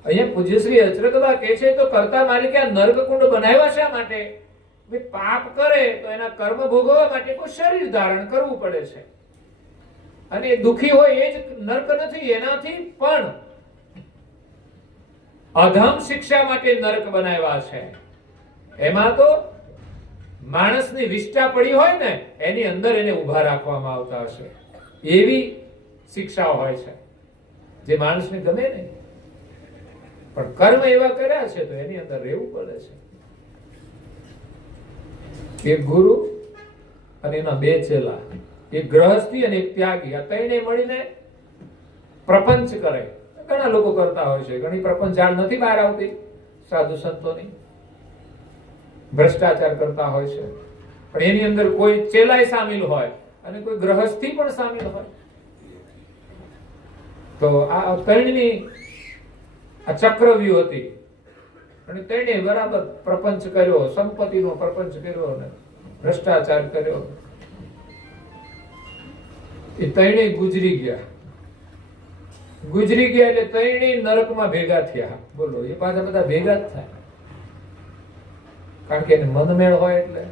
અહીંયા પૂજ્ય શ્રી અચરતબા કહે છે તો કરતા માલિકે આ નર્કકુંડ બનાવ્યા શા માટે? પાપ કરે તો એના કર્મ ભોગવવા માટે કોઈ શરીર ધારણ કરવું પડે છે. અને દુખી હોય એ જ નર્ક નથી, એનાથી પણ અધમ શિક્ષા માટે નર્ક બનાવ્યા છે. એમાં તો માણસની વિષ્ટા પડી હોય ને એની અંદર એને ઊભા રાખવામાં આવતા હશે, એવી શિક્ષા હોય છે જે માણસને ગમે નહીં. પણ કર્મ એવા કર્યા છે તો એની અંદર રહેવું પડે છે. એક ગુરુ અને એના 2 ચેલા, એક ગ્રહસ્થી અને એક ત્યાગી, આ ત્રણે મળીને પ્રપંચ કરે. ઘણા લોકો કરતા હોય છે, ઘણી પ્રપંચ જાણ નથી બહાર આવતી સાધુ સંતોની, ભ્રષ્ટાચાર કરતા હોય છે. પણ એની અંદર કોઈ ચેલાય સામેલ હોય અને કોઈ ગ્રહસ્થી પણ સામેલ હોય. તો આ ત્રણની આ ચક્રવ્યૂહ હતી અને તેણે બરાબર પ્રપંચ કર્યો, સંપત્તિનો પ્રપંચ કર્યો અને ભ્રષ્ટાચાર કર્યો. એ ત્રણેય ગુજરી ગયા એટલે ત્રણેય નરકમાં ભેગા થયા. બોલો, એ પાછા બધા ભેગા જ થાય, કારણ કે એને મનમેળ હોય એટલે.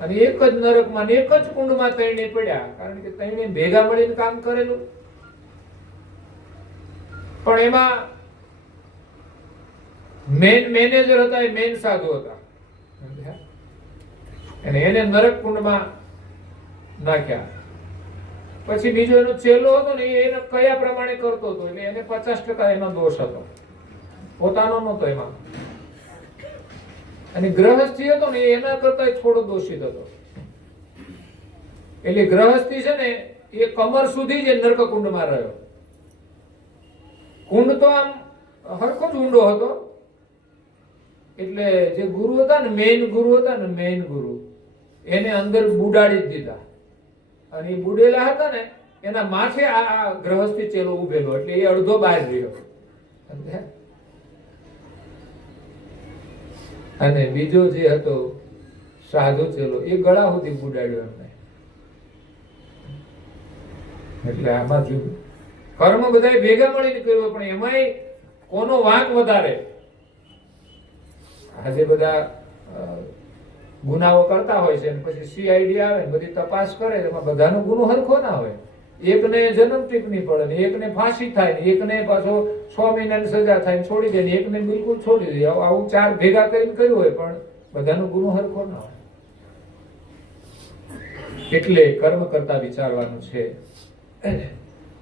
અને એક જ નરકમાં એક જ કુંડમાં ત્રણેય પડ્યા, કારણ કે ત્રણેય ભેગા મળીને કામ કરેલું. પણ એમાં મેનેજર હતા, એ મેન સાધુ હતા, અને એને નરક કુંડમાં નાખ્યા. પછી બીજો એનો ચેલો હતો ને, એને કયા પ્રમાણે કરતો હતો એટલે એને 50% એનો દોષ હતો, પોતાનો નહોતો એમાં. અને ગ્રહસ્થી હતો ને એના કરતા થોડો દોષિત હતો. એટલે ગ્રહસ્થી છે ને એ કમર સુધી જ નરક કુંડમાં રહ્યો. કુંડ તો આમ હરખો જ ઊંડો હતો. એટલે જે ગુરુ હતા ને, મેઇન ગુરુ એને અંદર બુડાડી જ દીધા. અને એ બુડેલા હતા ને એના માથે આ ગ્રહસ્થી ચેલો ઉભેલો, એટલે એ અડધો બહાર રહ્યો. અને બીજો જે હતો સાધુ ચેલો, એ ગળા સુધી બુડાડ્યો એમને. એટલે આમાં જો કર્મ બધા ભેગા મળીને કર્યો, પણ એમાંય કોનો વાંક વધારે? આજે બધા ગુનાઓ કરતા હોય છે, પછી સીઆઈડી આવે ને બધી તપાસ કરે, એમાં બધાનો ગુનો હરખો ના હોય. એકને જન્મ ટીપણી પડે ને એકને ફાંસી થાય ને એકને પાછો 6 મહિનાની સજા થાય છોડી દે ને એકને બિલકુલ છોડી દે. આવું 4 ભેગા કરીને કર્યું હોય પણ બધાનો ગુનો હરખો ના હોય. એટલે કર્મ કરતા વિચારવાનું છે.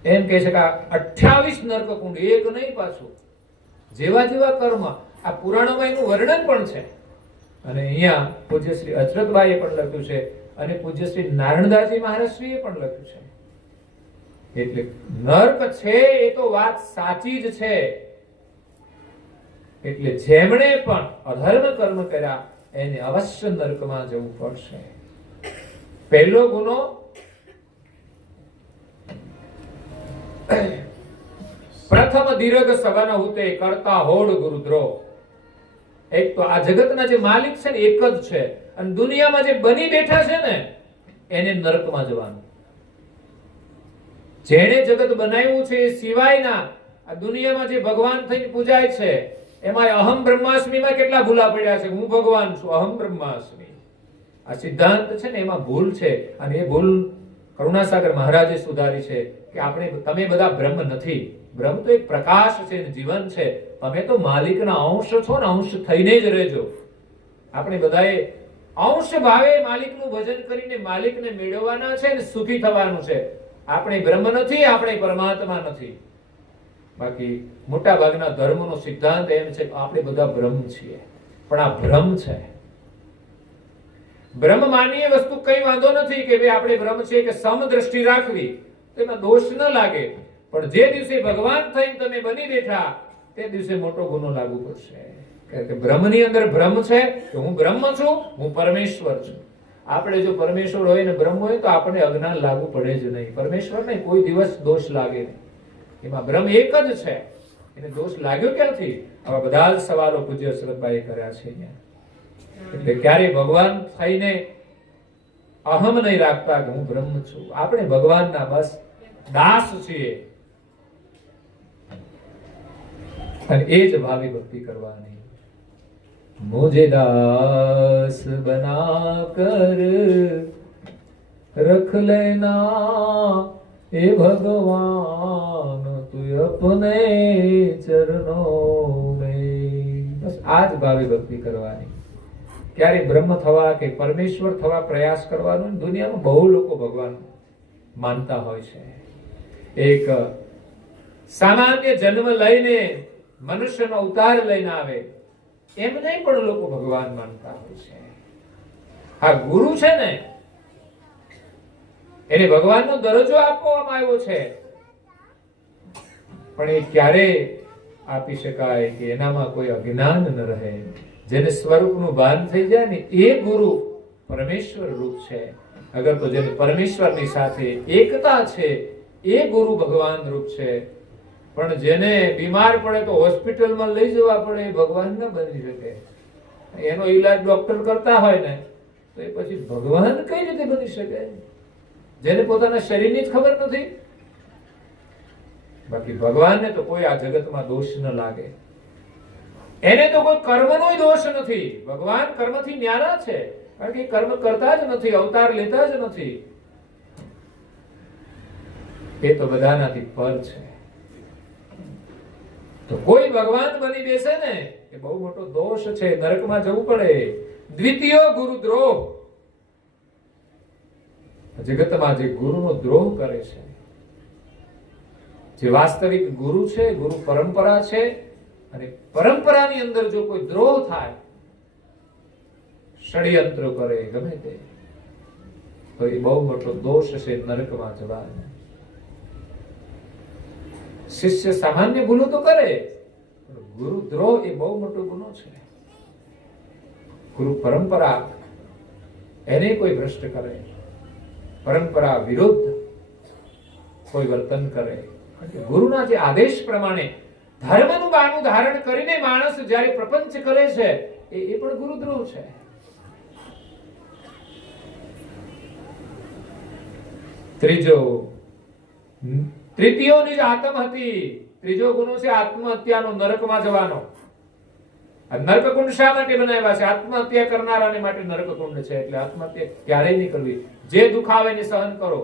એમ કહે છે કે 28 નર્કકુંડ, એક નહીં પાછું, જેવા જેવા કર્મ. આ પુરાણોમાં એનું વર્ણન પણ છે. અને અહીંયા પૂજ્ય શ્રી અચરતભાઈએ પણ લખ્યું છે અને પૂજ્ય શ્રી નારણદાસજી મહારાજશ્રીએ પણ લખ્યું છે. એટલે નર્ક છે એ તો વાત સાચી જ છે. એટલે જેમણે પણ અધર્મ કર્મ કર્યા એને અવશ્ય નર્કમાં જવું પડશે. પહેલો ગુનો પ્રથમ દીર્ઘ સવન હુતે કરતા હોડ ગુરુદ્રોહ. એક તો આ જગતના જે માલિક છે ને એક જ છે, અને દુનિયામાં જે બની બેઠા છે ને એને નરકમાં જવાનું. જેણે જગત બનાવ્યું છે એ સિવાયના આ દુનિયામાં જે ભગવાન થઈને પૂજાય છે એમાં અહમ બ્રહ્માસ્મિમાં કેટલા ભૂલા પડ્યા છે. હું ભગવાન છું, અહમ બ્રહ્માસ્મિ. આ સિદ્ધાંત છે ને એમાં ભૂલ છે, અને એ ભૂલ કરુણાસાગર મહારાજે સુધારી છે કે તમે બધા બ્રહ્મ નથી. બ્રહ્મ તો એક પ્રકાશ છે, જીવન છે. તમે તો માલિકના અંશ છો ને, અંશ થઈને જ રહેજો. આપણે બધાએ અંશ ભાવે માલિકનું ભજન કરીને માલિકને મેળવવાના છે ને સુખી થવાનું છે. આપણે બ્રહ્મ નથી, આપણે પરમાત્મા નથી. બાકી મોટા ભાગના ધર્મનો સિદ્ધાંત એમ છે કે આપણે બધા બ્રહ્મ છીએ, પણ આ ભ્રમ છે. બ્રહ્મ માનીય વસ્તુ કઈ વાંધો નથી કે ભાઈ આપણે બ્રહ્મ છે કે સમ દ્રષ્ટિ રાખવી, તેમાં દોષ ન લાગે. પણ જે દિવસે ભગવાન થઈને તમે બની બેઠા તે દિવસે મોટો ગુનો લાગુ પડશે. કારણ કે બ્રહ્મની અંદર બ્રહ્મ છે કે હું બ્રહ્મ છું, હું પરમેશ્વર છું. આપણે જો પરમેશ્વર હોય ને બ્રહ્મ હોય તો આપણે અજ્ઞાન લાગુ પડે જ નહીં. પરમેશ્વરને કોઈ દિવસ દોષ લાગે નહીં. એમાં બ્રહ્મ એક જ છે, એને દોષ લાગ્યો ક્યાંથી? આવા બધા જ સવાલો પૂજ્ય શ્રદ્ધાએ કર્યા છે અહીંયા. એટલે ક્યારે ભગવાન થઈને અહમ નહીં રાખતા કે હું બ્રહ્મ છું. આપણે ભગવાનના બસ દાસ છીએ અને એ જ ભાવી ભક્તિ કરવાની. મુझे दास बना कर रख लेना हे भगवान तू अपने चरणों में. બસ આ જ ભાવી ભક્તિ કરવાની. ક્યારે બ્રહ્મ થવા કે પરમેશ્વર થવા પ્રયાસ કરવાનો. દુનિયામાં બહુ લોકો ભગવાન માનતા હોય છે. એક સામાન્ય જન્મ લઈને મનુષ્યનો અવતાર લઈને આવે એમને પણ લોકો ભગવાન માનતા હોય છે. આ ગુરુ છે ને એને ભગવાનનો દરજ્જો આપવામાં આવ્યો છે, પણ એ ક્યારે આપી શકાય કે એનામાં કોઈ અજ્ઞાન ન રહે. જેને સ્વરૂપનું ભાન થઈ જાય ને એ ગુરુ પરમેશ્વર રૂપ છે. અગર તો જેને પરમેશ્વરની સાથે એકતા છે એ ગુરુ ભગવાન રૂપ છે. પણ જેને બીમાર પડે તો હોસ્પિટલમાં લઈ જવા પડે એ ભગવાન ન બની શકે. એનો ઈલાજ ડોક્ટર કરતા હોય ને તો એ પછી ભગવાન કઈ રીતે બની શકે? જેને પોતાના શરીરની જ ખબર નથી. બાકી ભગવાનને તો કોઈ આ જગતમાં દોષ ન લાગે. એને તો કોઈ કર્મનો દોષ નથી. ભગવાન કર્મથી ન્યારા છે, કારણ કે કર્મ કરતા જ નથી, અવતાર લેતા જ નથી. એ તો બધાનાથી પર છે. તો કોઈ ભગવાન બની બેસે ને એ બહુ મોટો દોષ છે, નરકમાં જવું પડે. દ્વિતીય ગુરુદ્રોહ. જગતમાં જે ગુરુનો દ્રોહ કરે છે, જે વાસ્તવિક ગુરુ છે, ગુરુ પરંપરા છે, અને પરંપરાની અંદર જો કોઈ દ્રોહ થાય, ષડયંત્ર કરે, ગમે તે, તો એ બહુ મોટો દોષ છે, નરકમાં જવાનો. શિષ્ય સામાન્ય ભૂલો તો કરે, ગુરુ દ્રોહ એ બહુ મોટો ગુનો છે. ગુરુ પરંપરા એને કોઈ ભ્રષ્ટ કરે, પરંપરા વિરુદ્ધ કોઈ વર્તન કરે, ગુરુના જે આદેશ પ્રમાણે ધર્મનું બાનું ધારણ કરીને માણસ જ્યારે પ્રપંચ કરે છે એ પણ ગુરુદ્રોહ છે. તૃતીયોની જ આત્મહત્યા. ત્રીજો ગુનો છે આત્મહત્યાનો, નરકમાં જવાનો. આ નરકકુંડ શા માટે બનાવ્યા છે? આત્મહત્યા કરનારાને માટે નરકકુંડ છે. એટલે આત્મહત્યા ક્યારેય નહીં કરવી. જે દુઃખ આવે એને સહન કરો.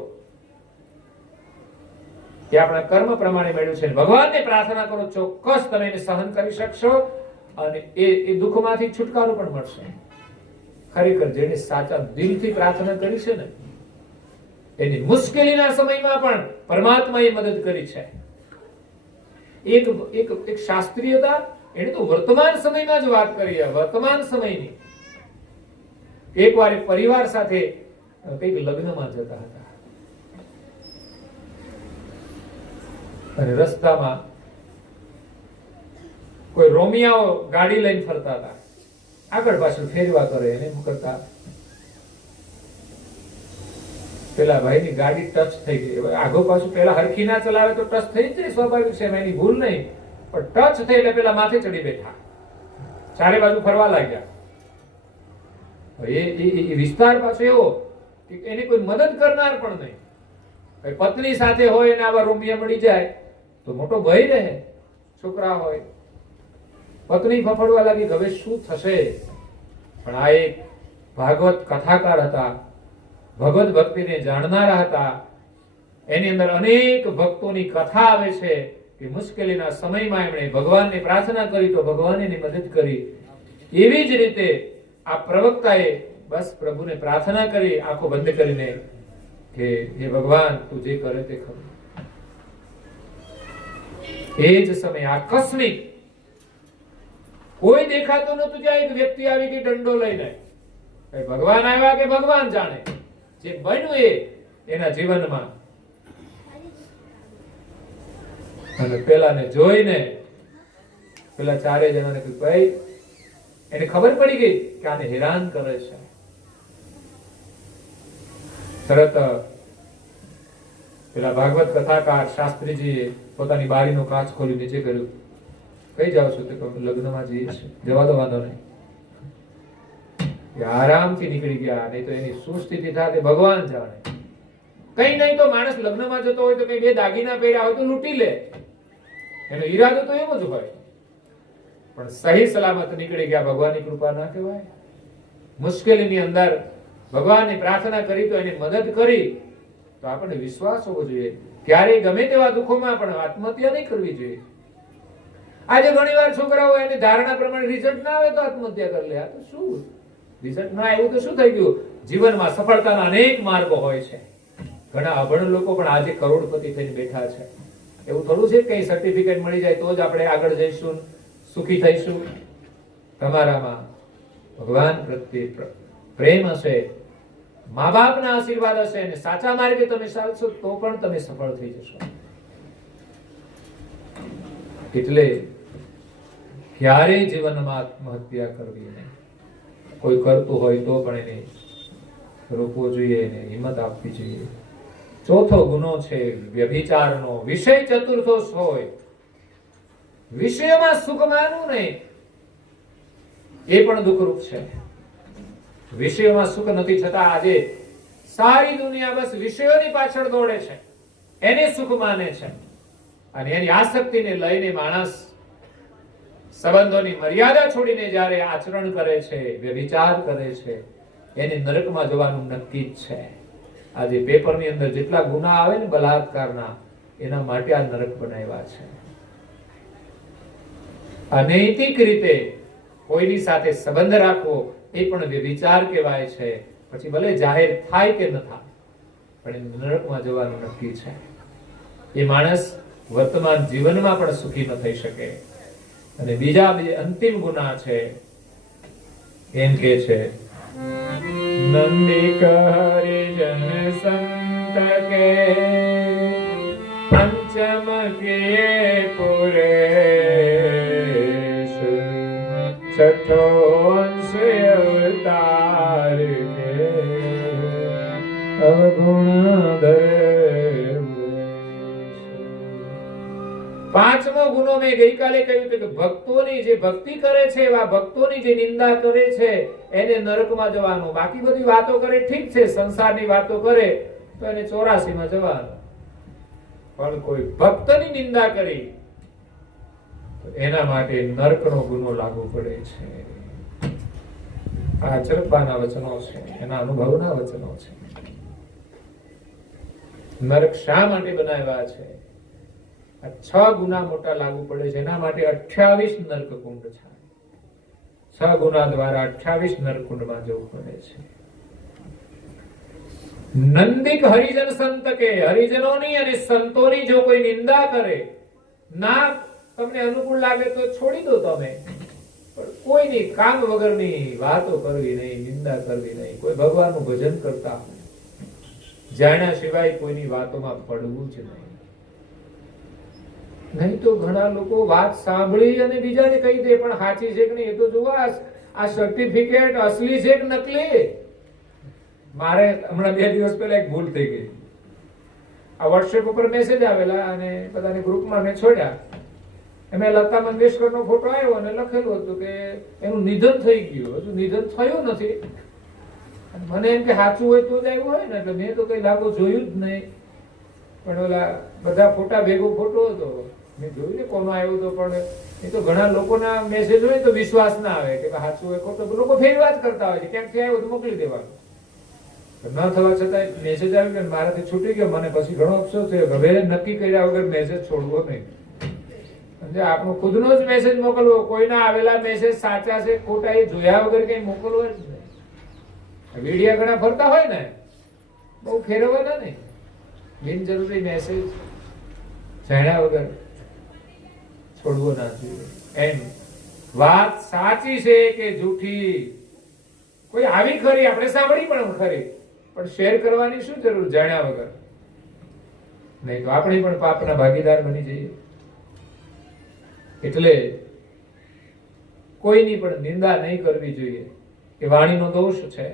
એ આપણા કર્મ પ્રમાણે મળ્યું છે. ભગવાનને પ્રાર્થના કરો, ચોક્કસ તમે એને સહન કરી શકશો અને એ દુઃખમાંથી છુટકારો પણ મળશે. ખરેખર જેને સાચા દિલથી પ્રાર્થના કરી છે ને એની મુશ્કેલીના સમયમાં પણ પરમાત્માએ મદદ કરી છે. એક શાસ્ત્રી હતા, એને તો વર્તમાન સમયમાં જ વાત કરી. વર્તમાન સમયની. એકવાર પરિવાર સાથે કઈક લગ્નમાં જતા હતા અને રસ્તામાં કોઈ રોમિયાઓ ગાડી લઈને ફરતા હતા. આગળ પાછળ ફેરવા કરે એને એમ કરતા પેલા ભાઈની ગાડી ટચ થઈ ગઈ. આગો પાછું પેલા હરખી ના ચલાવે તો ટચ થઈ જાય, સ્વાભાવિક છે, એની ભૂલ નહીં. પણ ટચ થઈ એટલે પેલા માથે ચડી બેઠા, ચારે બાજુ ફરવા લાગ્યા. એ વિસ્તાર પાછો એવો કે એની કોઈ મદદ કરનાર પણ નહીં. પત્ની સાથે હોય ને આવા રોમિયા મળી જાય તો મોટો ભય રહે. છોકરા હોય, પત્ની ફફડવા લાગી, હવે શું થશે? પણ આ એક ભાગવત કથાકાર હતા, ભગવત ભક્તિને જાણનારા હતા. એની અંદર અનેક ભક્તોની કથા આવે છે કે મુશ્કેલીના સમયમાં એમણે ભગવાનને પ્રાર્થના કરી તો ભગવાને એની મદદ કરી. એવી જ રીતે આ પ્રવક્તાએ બસ પ્રભુને પ્રાર્થના કરી, આંખો બંધ કરીને, કે હે ભગવાન તું જે કરે તે ખરું. એ જ સમયે આકસ્મિક કોઈ દેખાતો નતું, ત્યાં એક વ્યક્તિ આવી ગઈ દંડો લઈને. ભગવાન આવ્યા કે ભગવાન જાણે. જે બન્યું એ એના જીવનમાં અને પેલાને જોઈને પેલા ચારે જણાને કહ્યું, ભાઈ, એને ખબર પડી ગઈ કે આને હેરાન કરે છે. તરત પેલા ભાગવત કથાકાર શાસ્ત્રીજીએ પોતાની બારીનો કાચ ખોલી નીચે કર્યું. કઈ જાઓ છો? તો લગ્નમાં જઈએ છીએ. જવા દો, વાંધો નહીં. આરામથી નીકળી ગયા. નહીં તો એની શું સ્થિતિ થાય તે ભગવાન જાણે. કઈ નહીં તો માણસ લગ્નમાં જતો હોય તો કઈ બે દાગીના પહેર્યા હોય તો લૂંટી લે. એનો ઈરાદો તો એવો જ હોય. પણ સહી સલામત નીકળી ગયા. ભગવાનની કૃપા ના કહેવાય? મુશ્કેલીની અંદર ભગવાનની પ્રાર્થના કરી તો એની મદદ કરી તો આપણને વિશ્વાસ હોવો જોઈએ. ક્યારેય ગમે તેવા દુઃખોમાં પણ આત્મહત્યા નહીં કરવી જોઈએ. આજે ઘણીવાર છોકરાઓ એની ધારણા પ્રમાણે રિઝલ્ટ ના આવે તો આત્મહત્યા કરી લે. આ તો શું રિઝલ્ટ ના આવ્યું તો શું થઈ ગયું? જીવનમાં સફળતાના અનેક માર્ગો હોય છે. ઘણા અભણ લોકો પણ આજે કરોડપતિ થઈને બેઠા છે. એવું થોડું છે કે સર્ટિફિકેટ મળી જાય તો જ આપણે આગળ જઈશું, સુખી થઈશું. તમારામાં ભગવાન પ્રત્યે પ્રેમ હશે, મા બાપના આશીર્વાદ હશે અને સાચા માર્ગે તમે ચાલશો તો પણ તમે સફળ થઈ જશો. એટલે ક્યારેય જીવનમાં આત્મહત્યા કરવી નહીં. કોઈ કરતું હોય તો પણ એને રોકવો જોઈએ, એને હિંમત આપવી જોઈએ. ચોથો ગુનો છે વ્યભિચારનો. વિષય ચતુર્થો હોય. વિષયમાં સુખ માનવું નહીં, એ પણ દુઃખરૂપ છે. વિષયોમાં સુખ નથી છતાં આજે સારી દુનિયા બસ વિષયોની પાછળ દોડે છે, એને સુખ માને છે. અને એની આસક્તિને લઈને માણસ સંબંધોની મર્યાદા છોડીને જ્યારે આચરણ કરે છે, વ્યભિચાર કરે છે, એને નરકમાં જવાનું નક્કી જ છે. આજે પેપરની અંદર જેટલા ગુના આવે ને બલાત્કારના, એના માટે આ નરક બનાવ્યા છે. અનૈતિક રીતે કોઈની સાથે સંબંધ રાખવો એ પણ વ્યભિચાર કહેવાય છે. પછી ભલે જાહેર થાય કે ન થાય, પણ નરકમાં જવાનું નક્કી છે. એ માણસ વર્તમાન જીવનમાં પણ સુખી ન થઈ શકે. અને બીજા બે અંતિમ ગુના છે. એમ કે છે નંદિક હરિજન સંત કે પંચમ કે પુરેશ છઠ્ઠો અંશ અવતાર કે અવગુણધર. પાંચમો ગુનો મેં ગઈકાલે કહ્યું કે ભક્તોની જે ભક્તિ કરે છે એવા ભક્તોની જે નિંદા કરે છે એને નરકમાં જવાનું. બાકી બધી વાતો કરે ઠીક છે, સંસારની વાતો કરે તો એને 84 માં જવાનું. પણ કોઈ ભક્તની નિંદા કરી તો એના માટે નરકનો ગુનો લાગુ પડે છે. આ ચરપાના વચનો છે, એના અનુભવના વચનો છે. નરક શા માટે બનાવ્યા છે? આ 6 ગુના મોટા લાગુ પડે છે. એના માટે 28 નરકકુંડ છે. 6 ગુના દ્વારા 28 નરકકુંડમાં જવું પડે છે. નંદિક હરિજન સંત કે, હરિજનોની અને સંતોની જો કોઈ નિંદા કરે, ના તમને અનુકૂળ લાગે તો છોડી દો તમે, પણ કોઈની કામ વગરની વાતો કરવી નહીં, નિંદા કરવી નહીં. કોઈ ભગવાનનું ભજન કરતા જાણ્યા સિવાય કોઈની વાતોમાં પડવું જ નહીં. નહીં તો ઘણા લોકો વાત સાંભળી અને બીજાને કહી દે, પણ સાચી છે કે નહીં એ તો જોવા. આ સર્ટિફિકેટ અસલી છે કે નકલી? મારે હમણાં 2 દિવસ પહેલા એક ભૂલ થઈ ગઈ. આ વોટ્સએપ ઉપર મેસેજ આવેલા અને બધાને ગ્રુપમાં મેં છોડ્યા. એમાં લતા મંગેશકરનો ફોટો આવ્યો અને લખેલું હતું કે એનું નિધન થઈ ગયું. હજુ નિધન થયું નથી. મને એમ કે સાચું હોય તો જ આવ્યું હોય ને, એટલે મેં તો કઈ લાગુ જોયું જ નહીં. પણ ઓલા બધા ફોટા ભેગો ફોટો હતો, મેં જોયું ને કોનો આવ્યો હતો. પણ એ તો ઘણા લોકોના મેસેજ હોય તો વિશ્વાસ ના આવે કે સાચું હોય ખોટું. લોકો ફેરવા જ કરતા હોય છે, ક્યાંકથી આવ્યો તો મોકલી દેવાનું. ન થવા છતાં મેસેજ આવ્યો કે મારાથી છૂટી ગયો. મને પછી ઘણો અફસોસ થયો. હવે નક્કી કર્યા વગર મેસેજ છોડવો નહીં. આપણો ખુદનો જ મેસેજ મોકલવો. કોઈના આવેલા મેસેજ સાચા છે ખોટા એ જોયા વગર કઈ મોકલવો જ નહીં. વિડીયા ઘણા ફરતા હોય ને, બહુ ફેરવવાના નહીં. બિનજરૂરી મેસેજ જાણ્યા વગર છોડવો ના જોઈએ. એમ વાત સાચી છે કે જૂઠી, કોઈ આવી ખરી, આપણે સાંભળી પણ ખરી, પણ શેર કરવાની શું જરૂર જાણ્યા વગર? નહીં તો આપણે પણ પાપના ભાગીદાર બની જઈએ. એટલે કોઈની પણ નિંદા નહીં કરવી જોઈએ, એ વાણીનો દોષ છે.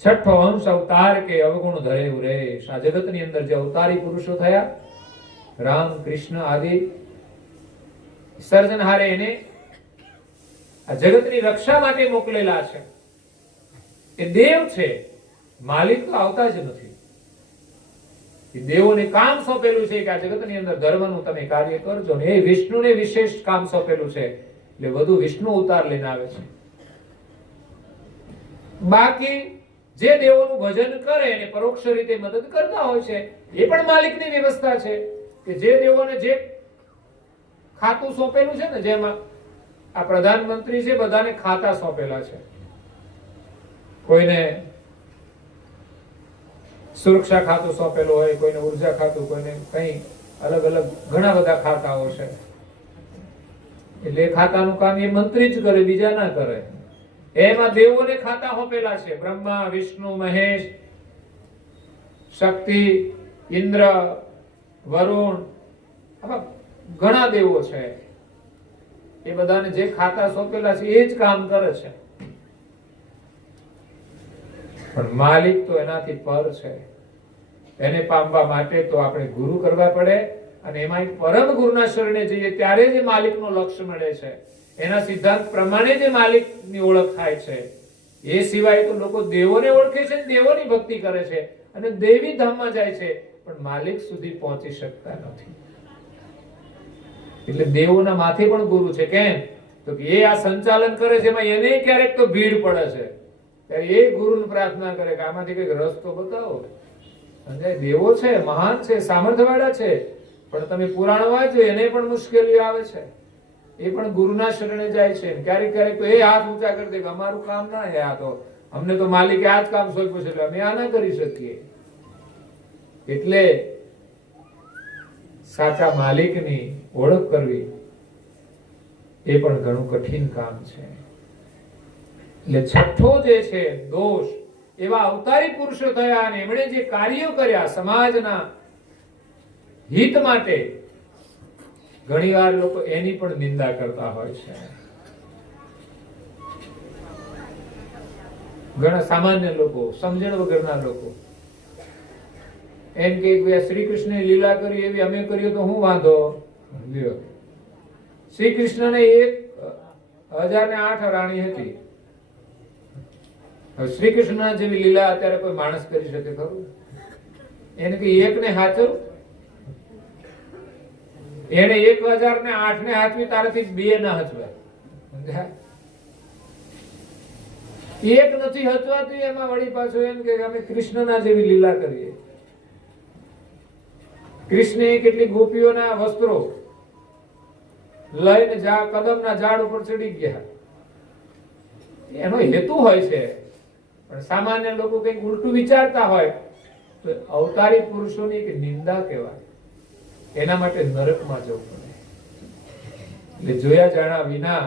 છઠ્ઠો અંશ અવતાર કે અવગુણ ધરે રેશ. આ જગતની અંદર જે અવતારી પુરુષો થયા, રામ કૃષ્ણ આદિ સર્જનહારે એને આ જગતની રક્ષા માટે મોકલેલા છે. એ દેવ છે, માલિક તો આવતા જ નથી. એ દેવોને કામ સોંપેલું છે કે આ જગતની અંદર ધર્મનું તમે કાર્ય કરજો, ને એ વિષ્ણુને વિશેષ કામ સોંપેલું છે, એટલે વધુ વિષ્ણુ અવતાર લઈને આવે છે. બાકી જે દેવોનું ભજન કરે અને પરોક્ષ રીતે મદદ કરતા હોય છે, એ પણ માલિકની વ્યવસ્થા છે કે જે દેવોને જે ખાતું સોંપેલું છે ને, જેમાં આ પ્રધાનમંત્રી છે, બધાને ખાતા સોંપેલા છે. કોઈને સુરક્ષા ખાતું સોંપેલું હોય, કોઈને ઉર્જા ખાતું, કોઈને કઈ અલગ અલગ ઘણા બધા ખાતાઓ છે. એટલે એ ખાતાનું કામ એ મંત્રી જ કરે, બીજા ના કરે. એમાં દેવોને ખાતા સોંપેલા છે, બ્રહ્મા, વિષ્ણુ, મહેશ, શક્તિ, ઇન્દ્ર, વરુણ, આવા ઘણા દેવો છે. એ બધાને જે ખાતા સોંપેલા છે એ જ કામ કરે છે. પણ માલિક તો એનાથી પર છે. એને પામવા માટે તો આપણે ગુરુ કરવા પડે, અને એમાં પરમ ગુરુના શરણે જઈએ ત્યારે જ માલિકનો લક્ષ્ય મળે છે. એના સિદ્ધાંત પ્રમાણે જ માલિકની ઓળખ થાય છે. એ સિવાય તો લોકો દેવોને ઓળખે છે, દેવોની ભક્તિ કરે છે અને દેવી ધામમાં જાય છે, પણ માલિક સુધી પહોંચી શકતા નથી. એટલે દેવોના માથે પણ ગુરુ છે. કેમ? તો કે એ આ સંચાલન કરે છે, એમાં એને ક્યારેક તો ભીડ પડે છે, ત્યારે એ ગુરુને પ્રાર્થના કરે કે આમાંથી કઈક રસ્તો બતાવો. દેવો છે, મહાન છે, સામર્થ્યવાળા છે, પણ તમે પુરાણ વાંચો, એને પણ મુશ્કેલીઓ આવે છે. એ પણ ગુરુના શરણે જાય છે. ક્યારેક ક્યારેક તો એ હાથ ઊંચા કરી દે કે અમારું કામ ના, આ તો અમને તો માલિકે આ જ કામ સોંપ્યું છે, એટલે અમે આ ના કરી શકીએ. એટલે સાચા માલિકની ઓળખ કરવી એ પણ ઘણું કઠિન કામ છે. એટલે છઠ્ઠો જે છે દોષ, એવા અવતારી પુરુષો થયા અને એમણે જે કાર્યો કર્યા સમાજના હિત માટે, ઘણીવાર લોકો એની પણ નિંદા કરતા હોય છે. ઘણા સામાન્ય લોકો, સમજણ વગરના લોકો એમ કે શ્રી કૃષ્ણે લીલા કરી એવી અમે કર્યું તો હું વાંધો. શ્રી કૃષ્ણને 1008 રાણી હતી. શ્રી કૃષ્ણ જેવી લીલા અત્યારે કોઈ માણસ કરી શકે ખરું? એને કે એકને હાચવ, એને 1008 ને હાચવી, તારાથી 2 ના હચવાય. એક નથી હચવાતું, એમાં વળી પાછું એમ કે અમે કૃષ્ણના જેવી લીલા કરીએ. કૃષ્ણે કેટલી ગોપીઓના વસ્ત્રો લઈને કદમના ઝાડ ઉપર ચડી ગયા. એનો હેતુ હોય છે, પણ સામાન્ય લોકો કંઈક ઉલટું વિચારતા હોય તો અવતારી પુરુષોની એક નિંદા કહેવાય. એના માટે નરકમાં જવું પડે. એટલે જોયા જાણ્યા વિના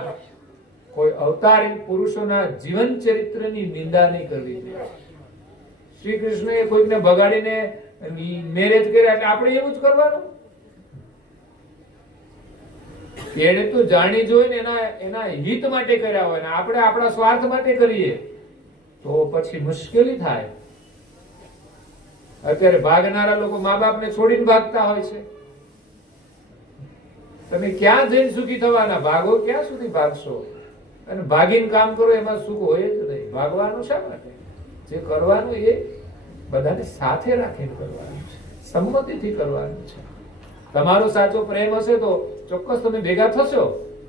કોઈ અવતારી પુરુષોના જીવન ચરિત્રની નિંદા નહીં કરવી જોઈએ. શ્રી કૃષ્ણએ કોઈકને ભગાડીને મેરેજ કર્યા એટલે આપણે એવું જ કરવાનું? એને તો જાણી જોઈને એના હિત માટે કર્યા હોય ને આપણે આપણા સ્વાર્થ માટે કરીએ તો પછી મુશ્કેલી થાય. અત્યારે ભાગનારા લોકો મા બાપને છોડીને ભાગતા હોય છે. તમે ક્યાં જઈને સુખી થવાના? ભાગો ક્યાં સુધી ભાગશો? અને ભાગીને કામ કરો એમાં સુખ હોય જ નહીં. ભાગવાનું શા માટે? જે કરવાનું એ બધાને સાથે રાખીને કરવાનું છે, સંમતિથી કરવાનું છે. તમારો સાચો પ્રેમ હશે તો ચોક્કસ તમે ભેગા થશો.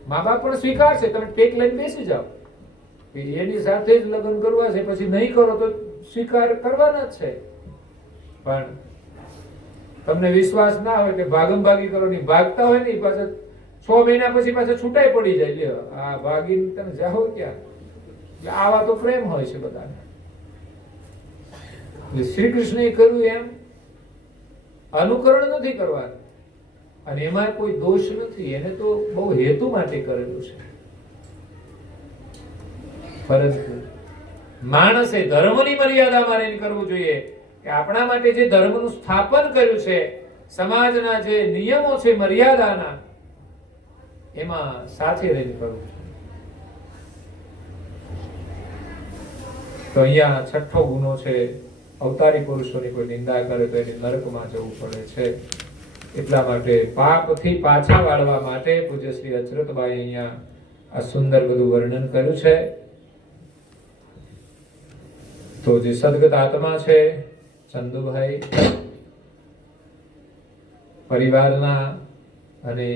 મા બાપ પણ સ્વીકારશે, તમે ટેક લઈને બેસી જાઓ એની સાથે જ લગ્ન કરવા છે, પછી નહીં કરો તો સ્વીકાર કરવાના જ છે. પણ તમને વિશ્વાસ ના હોય કે ભાગમ ભાગી કરો, નહીં ભાગતા હોય ને પાછા 6 મહિના પછી પાછા છૂટાઈ પડી જાય. આ ભાગીને તમે જાઓ ક્યાં? આવા તો પ્રેમ હોય છે બધાને. શ્રી કૃષ્ણએ કર્યું એમ અનુકરણ નથી કરવાનું, અને એમાં કોઈ દોષ નથી. એને તો બહુ હેતુ માટે કરેલું છે. પરંતુ માણસે ધર્મની મર્યાદામાં રહીને કરવું જોઈએ કે આપણા માટે જે ધર્મનું સ્થાપન કર્યું છે, સમાજના જે નિયમો છે મર્યાદાના, એમાં સાથે રહીને કરવું છે. તો અહીંયા છઠ્ઠો ગુનો છે, અવતારી પુરુષોની કોઈ નિંદા કરે તો એને નરકમાં જવું પડે છે. એટલા માટે પાપથી પાછા વાળવા માટે પૂજ્ય શ્રી અચરતબાઈ અહીંયા આ સુંદર બધું વર્ણન કર્યું છે. તો જે સદગત આત્મા છે ચંદુભાઈ, પરિવારના અને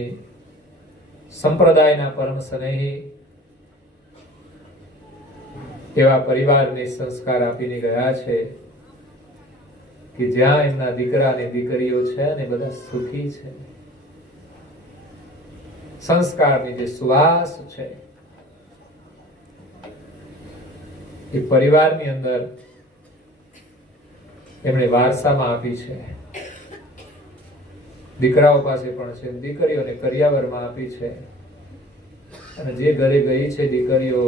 સંપ્રદાયના પરમ સ્નેહી એવા પરિવારને સંસ્કાર આપીને ગયા છે કે જ્યાં એમના દીકરા અને દીકરીઓ છે અને બધા સુખી છે. સંસ્કારની જે સુવાસ છે એ પરિવારની અંદર એમણે વારસામાં આપી છે. દીકરાઓ પાસે પણ છે, દીકરીઓને કરિયાવરમાં આપી છે. અને જે ઘરે ગઈ છે દીકરીઓ,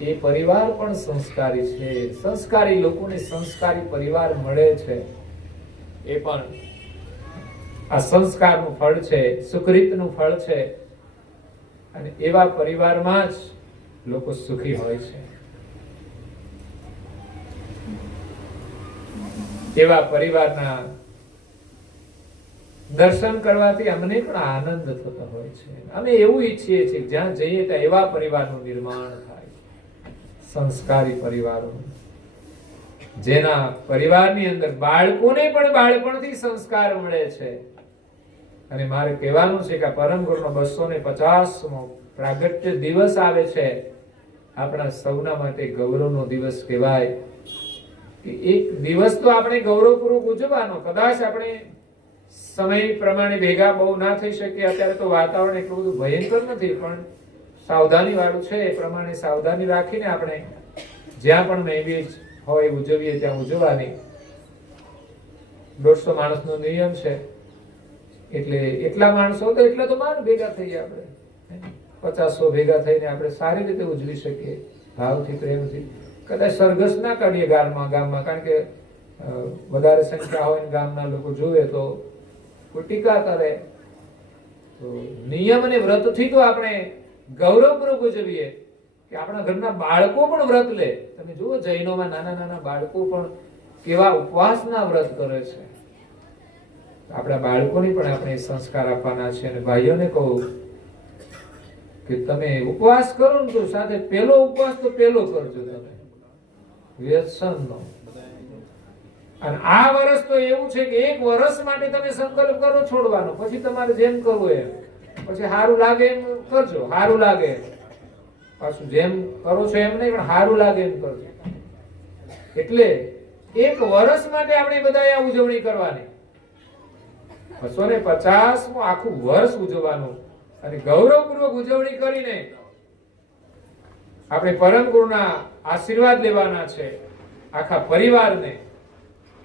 એ પરિવાર પણ સંસ્કારી છે. સંસ્કારી લોકોને સંસ્કારી પરિવાર મળે છે, એ પણ આ સંસ્કારનું ફળ છે, સુકૃતનું ફળ છે. અને એવા પરિવારમાં જ લોકો સુખી હોય છે. એવા પરિવારના દર્શન કરવાથી અમને પણ આનંદ થતો હોય છે. અમે એવું ઈચ્છીએ છીએ કે જ્યાં જઈએ ત્યાં એવા પરિવારનું નિર્માણ થાય, સંસ્કારી પરિવારો, જેના પરિવારની અંદર બાળકોને પણ બાળપણથી સંસ્કાર મળે છે. અને મારે કહેવાનું છે કે આ પરમ ગુરુનો 250મો પ્રાગટ્ય દિવસ આવે છે. આપણા સૌના માટે ગૌરવનો દિવસ કહેવાય. એક દિવસ તો આપણે ગૌરવપૂર્વક ઉજવવાનો. કદાચ આપણે સમય પ્રમાણે ભેગા બહુ ના થઈ શકીએ. અત્યારે તો વાતાવરણ એટલું બધું ભયંકર નથી, પણ સાવધાની વાળું છે. એ પ્રમાણે સાવધાની રાખીને આપણે જ્યાં પણ મહેવીજ હોય ઉજવીએ ત્યાં ઉજવવાની. 150 માણસનો નિયમ છે, એટલે એટલા માણસો તો એટલા તો માણ ભેગા થઈએ આપણે. 50-100 ભેગા થઈને આપણે સારી રીતે ઉજવી શકીએ, ભાવથી, પ્રેમથી. કદાચ સરઘસ ના કાઢીએ ગામમાં, કારણ કે વધારે સંખ્યા હોય ગામના લોકો જોવે તો કોઈ ટીકા કરે. તો નિયમ અને વ્રતથી તો આપણે ગૌરવપૂર્વક ઉજવીએ કે આપણા ઘરના બાળકો પણ વ્રત લે. તમે જુઓ જૈનોમાં નાના નાના બાળકો પણ કેવા ઉપવાસના વ્રત કરે છે. આપણા બાળકોને પણ આપણે સંસ્કાર આપવાના છે. અને ભાઈઓને કહું કે તમે ઉપવાસ કરો ને તો સાથે પહેલો ઉપવાસ તો પહેલો કરજો, તમે વ્યસનનો. અને આ વર્ષ તો એવું છે કે 1 વર્ષ માટે તમે સંકલ્પ કરો છોડવાનો, પછી તમારે જેમ કરવું એમ, પછી સારું લાગે એમ કરજો, સારું લાગે એમ. પાછું જેમ કરો છો એમ નહીં, પણ સારું લાગે એમ કરજો. એટલે 1 વર્ષ માટે આપણે બધા આ ઉજવણી કરવાની. 250 આખું વર્ષ ઉજવવાનું. અને ગૌરવપૂર્વક ઉજવણી કરીને આપણે પરમ ગુરુના આશીર્વાદ લેવાના છે આખા પરિવારને.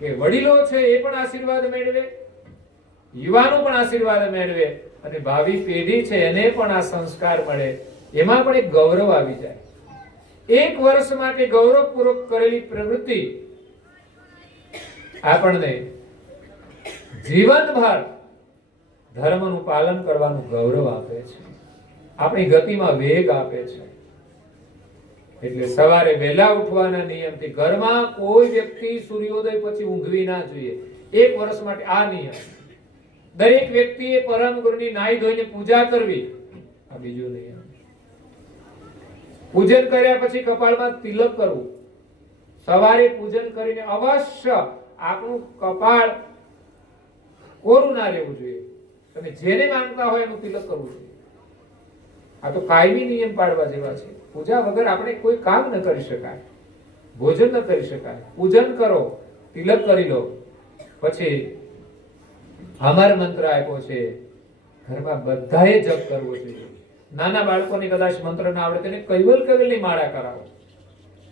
કે વડીલો છે એ પણ આશીર્વાદ મેળવે, યુવાનો પણ આશીર્વાદ મેળવે, અને ભાવિ પેઢી છે એને પણ આ સંસ્કાર મળે. એમાં પણ એક ગૌરવ આવી જાય. 1 વર્ષ માટે ગૌરવપૂર્વક કરેલી પ્રવૃત્તિ આપણને જીવનભર ધર્મનું પાલન કરવાનું ગૌરવ આપે છે, આપણી ગતિમાં વેગ આપે છે. એટલે સવારે વહેલા ઉઠવાના નિયમથી ઘરમાં કોઈ વ્યક્તિ સૂર્યોદય પછી ઊંઘવી ના જોઈએ. 1 વર્ષ માટે આ નિયમ. દરેક વ્યક્તિએ પરમ ગુરુની નાઈ ધોઈને પૂજા કરવી, આ બીજો નિયમ. પૂજન કર્યા પછી કપાળમાં તિલક કરવું. સવારે પૂજન કરીને અવશ્ય આપણું કપાળ કોરું ના રહેવું જોઈએ. તમે જેને માનતા હોય એનું તિલક કરવું જોઈએ. આ તો કાયમી નિયમ પાડવા જેવા છે. પૂજા વગર આપણે કોઈ કામ ન કરી શકાય, ભોજન ન કરી શકાય. પૂજન કરો, તિલક કરી લો, પછી અમર મંત્ર આપ્યો છે, ઘરમાં બધાએ જપ કરવો જોઈએ. નાના બાળકોને કદાચ મંત્ર ના આવડે તેને કૈવલ્યની માળા કરાવો.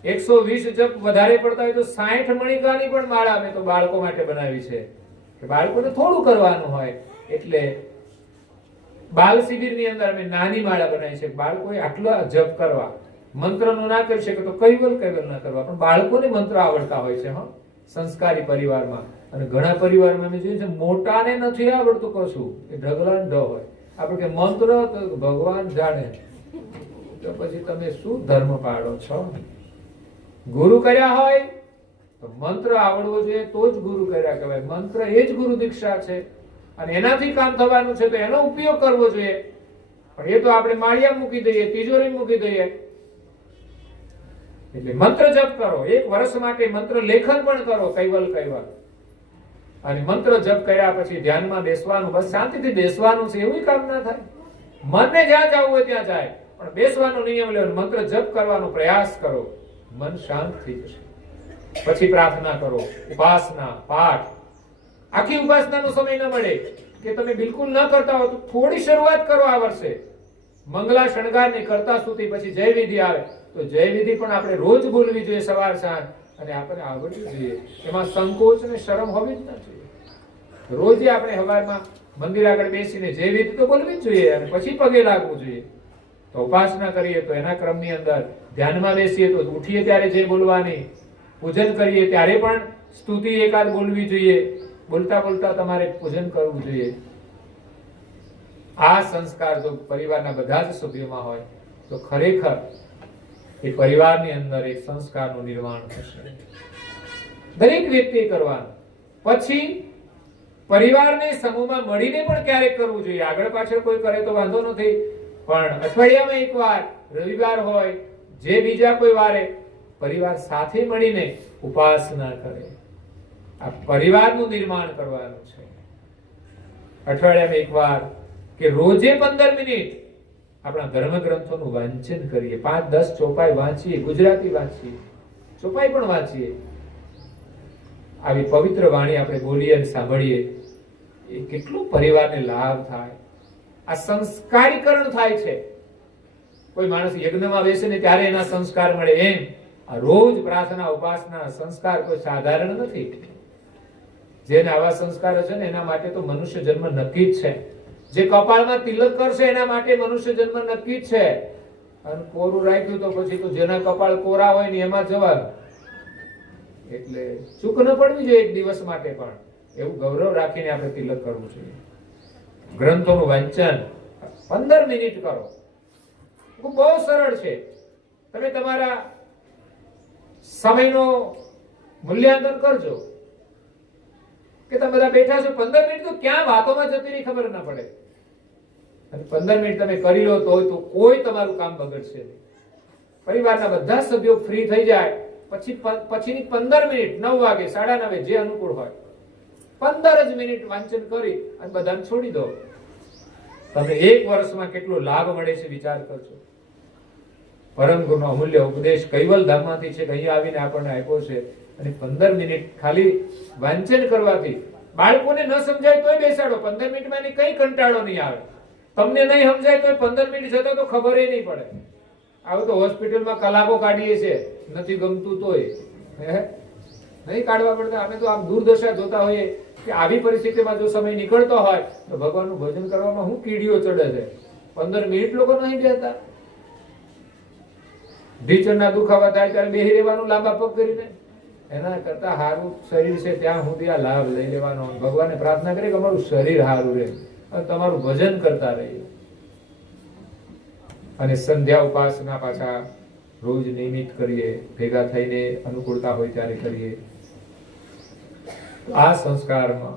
120 જપ વધારે પડતા હોય તો 60 મણિકાની પણ માળા અમે તો બાળકો માટે બનાવી છે, કે બાળકોને થોડું કરવાનું હોય. એટલે બાલ શિબિરની અંદર અમે નાની માળા બનાવી છે. બાળકોએ આટલા જપ કરવા, મંત્રનું ના કરી શકે તો કૈવલ ના કરવા, પણ બાળકોને મંત્ર આવડતા હોય છે. સંસ્કારી પરિવારમાં. અને ઘણા પરિવારમાં અમે જોયું છે મોટાને નથી આવડતું કશું, એ ઢગલા ઢ હોય. આપણે કે મંત્ર તો ભગવાન જાણે, તો પછી તમે શું ધર્મ પાડો છો? ગુરુ કર્યા હોય તો મંત્ર આવડવો જોઈએ તો જ ગુરુ કર્યા કહેવાય. મંત્ર એ જ ગુરુ દીક્ષા છે અને એનાથી કામ થવાનું છે, તો એનો ઉપયોગ કરવો જોઈએ. પણ એ તો આપણે માળિયા મૂકી દઈએ, તિજોરી મૂકી દઈએ. એટલે મંત્ર જપ કરો, 1 વર્ષ માટે મંત્ર લેખન પણ કરો, કૈવલ. અને મંત્ર જપ કર્યા પછી ધ્યાનમાં બેસવાનું, બસ શાંતિથી બેસવાનું છે, એવું કામ ના થાય. મનને જ્યાં જવું હોય ત્યાં જાય, પણ બેસવાનો નિયમ લેવાનો, મંત્ર જપ કરવાનો પ્રયાસ કરો, મન શાંત થઈ જશે. પછી પ્રાર્થના કરો, ઉપાસના, પાઠ. આખી ઉપાસનાનો સમય ન મળે કે તમે બિલકુલ ન કરતા હો તો થોડી શરૂઆત કરો આ વર્ષે. મંગલા શણગારની કરતા સુધી પછી જય વિધિ આવે તો જય વિધિ પણ આપણે રોજ બોલવી જોઈએ, સવાર સાંજ. અને આપણે આવડવી જોઈએ, એમાં સંકોચ અને શરમ હોવી જ ના જોઈએ. રોજે આપણે સવારમાં મંદિર આગળ બેસીને જય વિધિ તો બોલવી જ જોઈએ અને પછી પગે લાગવું જોઈએ. તો ઉપાસના કરીએ તો એના ક્રમની અંદર, ધ્યાનમાં બેસીએ તો ઉઠીએ ત્યારે જય બોલવાની, પૂજન કરીએ ત્યારે પણ સ્તુતિ એકાદ બોલવી જોઈએ. બોલતા બોલતા તમારે પૂજન કરવું જોઈએ. આ સંસ્કાર જો પરિવારના બધા જ સભ્યોમાં હોય તો ખરેખર એ પરિવારની અંદર એક સંસ્કારનું નિર્માણ થશે. દરેક વ્યક્તિએ કરવાનું. પછી પરિવારને સમૂહમાં મળીને પણ ક્યારેક કરવું જોઈએ. આગળ પાછળ કોઈ કરે તો વાંધો નથી, પણ અઠવાડિયામાં એકવાર, રવિવાર હોય, જે બીજા કોઈ વારે પરિવાર સાથે મળીને ઉપાસના કરે. આ પરિવારનું નિર્માણ કરવાનું છે. અઠવાડિયામાં એકવાર કે રોજે 15 મિનિટ આપણા ધર્મગ્રંથોનું વાંચન કરીએ. 5-10 ચોપાઈ વાંચીએ, ગુજરાતી વાંચીએ, ચોપાઈ પણ વાંચીએ. આવી પવિત્ર વાણી આપણે બોલીએ અને સાંભળીએ, એ કેટલું પરિવારને લાભ થાય. આ સંસ્કારીકરણ થાય છે. કોઈ માણસ યજ્ઞમાં બેસે ને ત્યારે એના સંસ્કાર મળે, એમ આ રોજ પ્રાર્થના, ઉપાસના, સંસ્કાર કોઈ સાધારણ નથી. જેને આવા સંસ્કારો છે ને એના માટે તો મનુષ્ય જન્મ નક્કી જ છે. જે કપાળમાં તિલક કરશે એના માટે મનુષ્ય જન્મ નક્કી જ છે. અને કોરું રાખ્યું તો પછી તો જેના કપાળ કોરા હોય ને એમાં જવાનું. એટલે ચૂક ન પડવી જોઈએ એક દિવસ માટે પણ. એવું ગૌરવ રાખીને આપણે તિલક કરવું જોઈએ. ગ્રંથોનું વાંચન 15 મિનિટ કરો. બહુ સરળ છે. તમે તમારા સમયનો મૂલ્યાંકન કરજો કે તમે બધા બેઠા છો, 15 મિનિટ તો ક્યાં વાતોમાં જતી રહી ખબર ના પડે. અને 15 મિનિટ તમે કરી લો તો કોઈ તમારું કામ બગડશે નહીં. પરિવારના બધા સભ્યો ફ્રી થઈ જાય પછીની 15 મિનિટ, 9 વાગે, 9:30 જે અનુકૂળ હોય, 15 જ મિનિટ વાંચન કરી અને બધાને છોડી દો. તમને 1 વર્ષમાં કેટલો લાભ મળે છે વિચાર કરજો. પરમ ગુરુનો અમૂલ્ય ઉપદેશ કૈવલ ધામમાંથી છે, અહીં આવીને આપણને આપ્યો છે. અને 15 મિનિટ ખાલી વાંચન કરવાથી બાળકોને ન સમજાય તોય બેસાડો. 15 મિનિટમાં એની કઈ કંટાળો નહીં આવે. તમને નહીં સમજાય તોય 15 મિનિટ જતો તો ખબર નહીં પડે. આવું તો હોસ્પિટલમાં કલાકો કાઢીએ છે, નથી ગમતું તોય નહીં કાઢવા પડતા. અમે તો આમ દુર્દશા જોતા હોઈએ કે આવી પરિસ્થિતિમાં જો સમય નીકળતો હોય તો ભગવાનનું ભજન કરવામાં હું કીડીઓ ચડે છે. 15 મિનિટ લોકો નહીં બેસતા. ઢીચણના દુખાવા થાય ત્યારે બેહી રહેવાનું લાંબા પગ કરીને. એના કરતા સારું શરીર છે ત્યાં સુધી આ લાભ લઈ લેવાનો. ભગવાનને પ્રાર્થના કરી કે અમારું શરીર સારું રહે અને તમારું ભજન કરતા રહીએ. અને સંધ્યા ઉપાસના પાછા રોજ નિયમિત કરીએ, ભેગા થઈને અનુકૂળતા હોય ત્યારે કરીએ. આ સંસ્કારમાં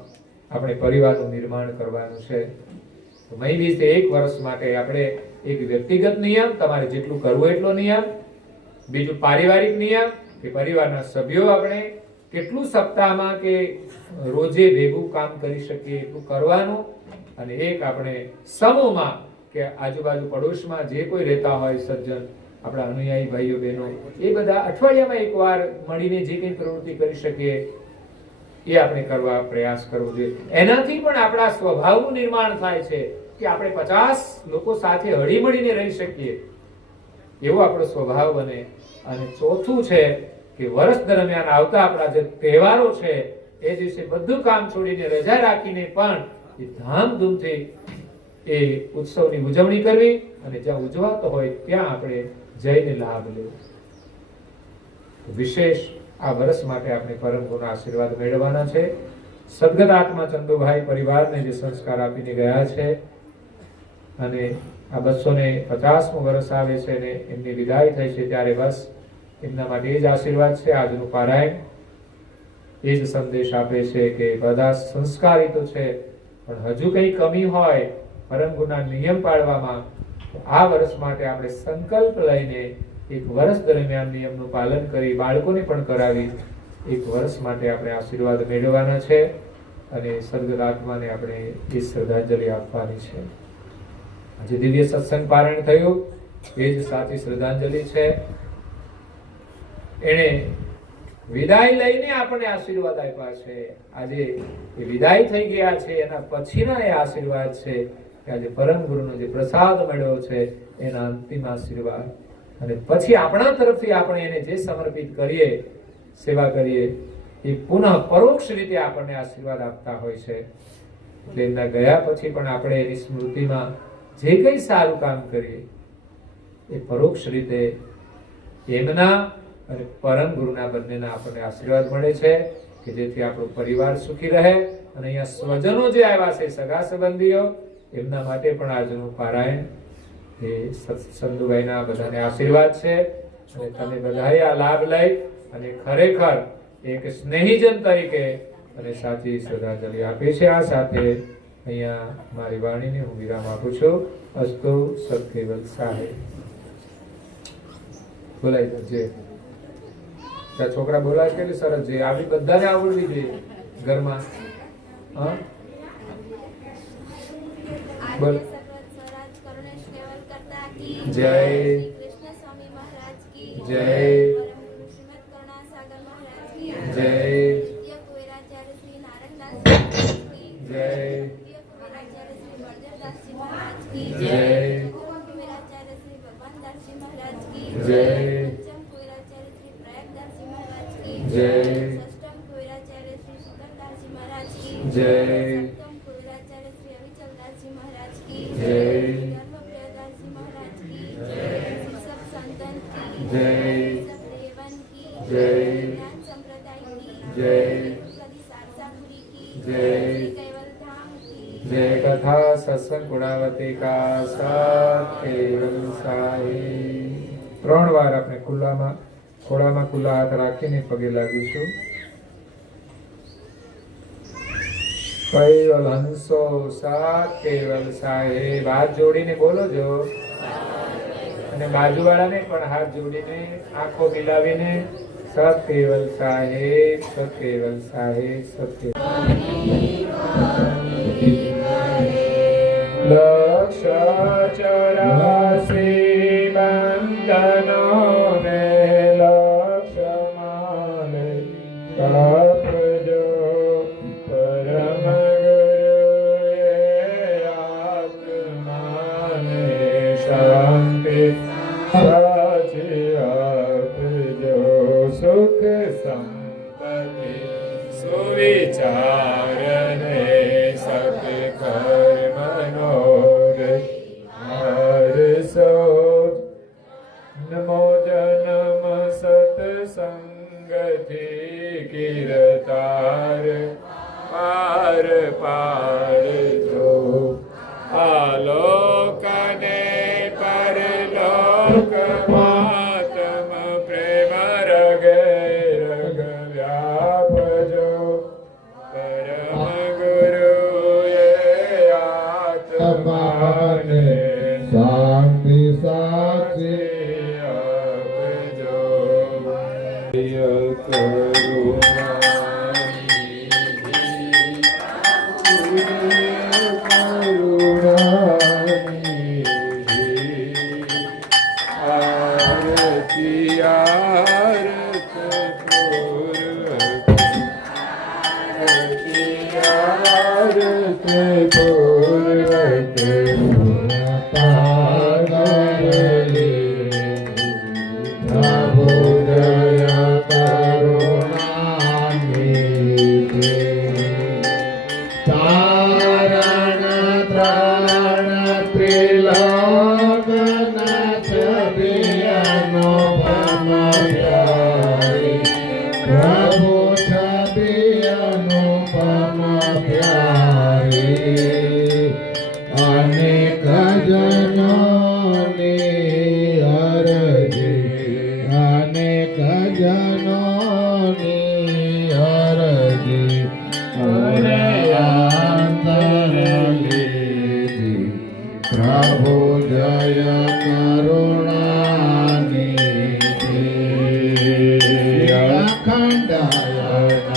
આપણે પરિવારનું નિર્માણ કરવાનું છે. મહી બીજ 1 વર્ષ માટે આપણે એક વ્યક્તિગત નિયમ, તમારે જેટલું કરવું એટલો નિયમ. બીજું પારિવારિક નિયમ કે પરિવારના સભ્યો આપણે કેટલું સપ્તાહમાં કે રોજે ભેગું કામ કરી શકીએ એટલું કરવાનું. અને એક આપણે સમૂહમાં કે આજુબાજુ પડોશમાં જે કોઈ રહેતા હોય સજ્જન, આપણા અનુયાયી ભાઈઓ બહેનો, એ બધા અઠવાડિયામાં એકવાર મળીને જે કંઈ પ્રવૃત્તિ કરી શકીએ એ આપણે કરવા પ્રયાસ કરવો જોઈએ. એનાથી પણ આપણા સ્વભાવનું નિર્માણ થાય છે કે આપણે 50 લોકો સાથે હળીમળીને રહી શકીએ એવો આપણો સ્વભાવ બને. અને ચોથું છે કે વર્ષ દરમિયાન આવતા આપણા જે તહેવારો છે એ દિવસે બધું કામ છોડીને રજા રાખીને પણ એ ધામધૂમથી એ ઉત્સવની ઉજવણી કરવી અને જ્યાં ઉજવાતો હોય ત્યાં આપણે જઈને લાભ લેવો. વિશેષ આ વર્ષ માટે આપણે પરમ ગુરુના આશીર્વાદ મેળવવાના છે. સદગત આત્મા ચંદુભાઈ પરિવારને જે સંસ્કાર આપીને ગયા છે અને આ 250મું વર્ષ આવે છે અને એમની વિદાય થઈ છે, ત્યારે બસ એમના માટે એ જ આશીર્વાદ છે. આજનું પારાયણ એ જ સંદેશ આપે છે કે બધા સંસ્કારી તો છે, પણ હજુ કંઈ કમી હોય પરમ ગુરુના નિયમ પાળવામાં, આ વર્ષ માટે આપણે સંકલ્પ લઈને એક વર્ષ દરમિયાન નિયમનું પાલન કરી બાળકોને પણ કરાવી એક વર્ષ માટે આપણે આશીર્વાદ મેળવવાના છે અને સદગત આત્માને આપણે એ શ્રદ્ધાંજલિ આપવાની છે. આજે દિવ્ય સત્સંગ પારાયણ થયું એ જ સાચી શ્રદ્ધાંજલિ છે. એણે વિદાય લઈને આપણને આશીર્વાદ આપ્યા છે. આજે એ વિદાય થઈ ગયા છે એના પછીના એ આશીર્વાદ છે કે આજે પરમ ગુરુનો જે પ્રસાદ મળ્યો છે એના અંતિમ આશીર્વાદ, અને પછી આપણા તરફથી આપણે એને જે સમર્પિત કરીએ, સેવા કરીએ, એ પુનઃ પરોક્ષ રીતે આપણને આશીર્વાદ આપતા હોય છે. એટલે એમના ગયા પછી પણ આપણે એની સ્મૃતિમાં જે કંઈ સારું કામ કરીએ એ પરોક્ષ રીતે એમના અને પરમ ગુરુના બંનેના આપણને આશીર્વાદ મળે છે કે જેથી આપણો પરિવાર સુખી રહે. અને અહીંયા સ્વજનો જે આવ્યા છે, સગા સંબંધીઓ, એમના માટે પણ આજનું પારાયણ એ સંધુભાઈના બધાને આશીર્વાદ છે. અને તમે બધાએ આ લાભ લઈ અને ખરેખર એક સ્નેહીજન તરીકે અને સાચી શ્રદ્ધાંજલિ આપી છે. આ સાથે અહીંયા મારી વાણીને હું વિરામ આપું છું. અસ્તુ સત્કેવલ સાહેબ. બોલાય જજે. છોકરા બોલાય કેટલી સરસ છે. આવી બધાને આવડવી જોઈએ ઘરમાં. હા બોલ. જય જય જય जय कथा सत्संग गुणावती का साथ केवल साई. 3 વાર આપણે ખોળામાં ખુલ્લા હાથ રાખીને પગે લાગીશું. કૈવલ હંસો સાથ કેવલ સાહેબ. હાથ જોડીને બોલો જો, અને બાજુવાળાને પણ હાથ જોડીને આંખો મિલાવીને સત કેવલ સાહેબ, સત કેવલ સાહેબ, સત લક્ષ 84 બંધનો ને લક્ષ માને કપજો પરમ ગુરુએ આત્માને શાંતિ સાચી આપજો. સુખ સંપત્તિ સુવિચારને સત કર્મનો હરસો. નમો જન્મ સત્સંગથી કીર્તાર પાર પાડજો. આલોકને પરલોકમાં તમ પ્રેમ રગે રગ વ્યાપજો. પરમ ગુરુએ આત્માને શાંતિ સાચી આપજો. કરુણાનિધિ જનોની અરજી અનેક જનોની અરજી અરે અંતર લીધી પ્રભુ જય કરુણાની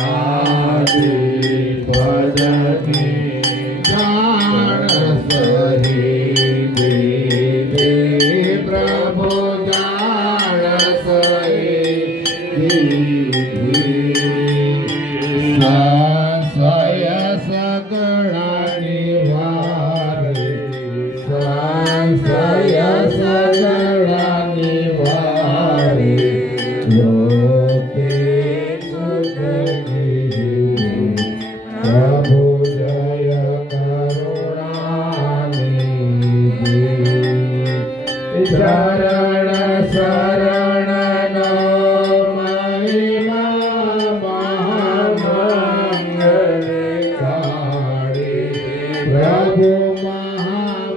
અખંડાયનાદી ભજની જાણ સહી દેવી પ્રભુ જાણ સહી સંશય સગળાની વારી સંશય સગળાની વારી લોકે સુખજી પ્રભુ જય કરુણાની ચરણ શરણનો મહિમા મહામંગલકારી પ્રભુ મહામંગલકારી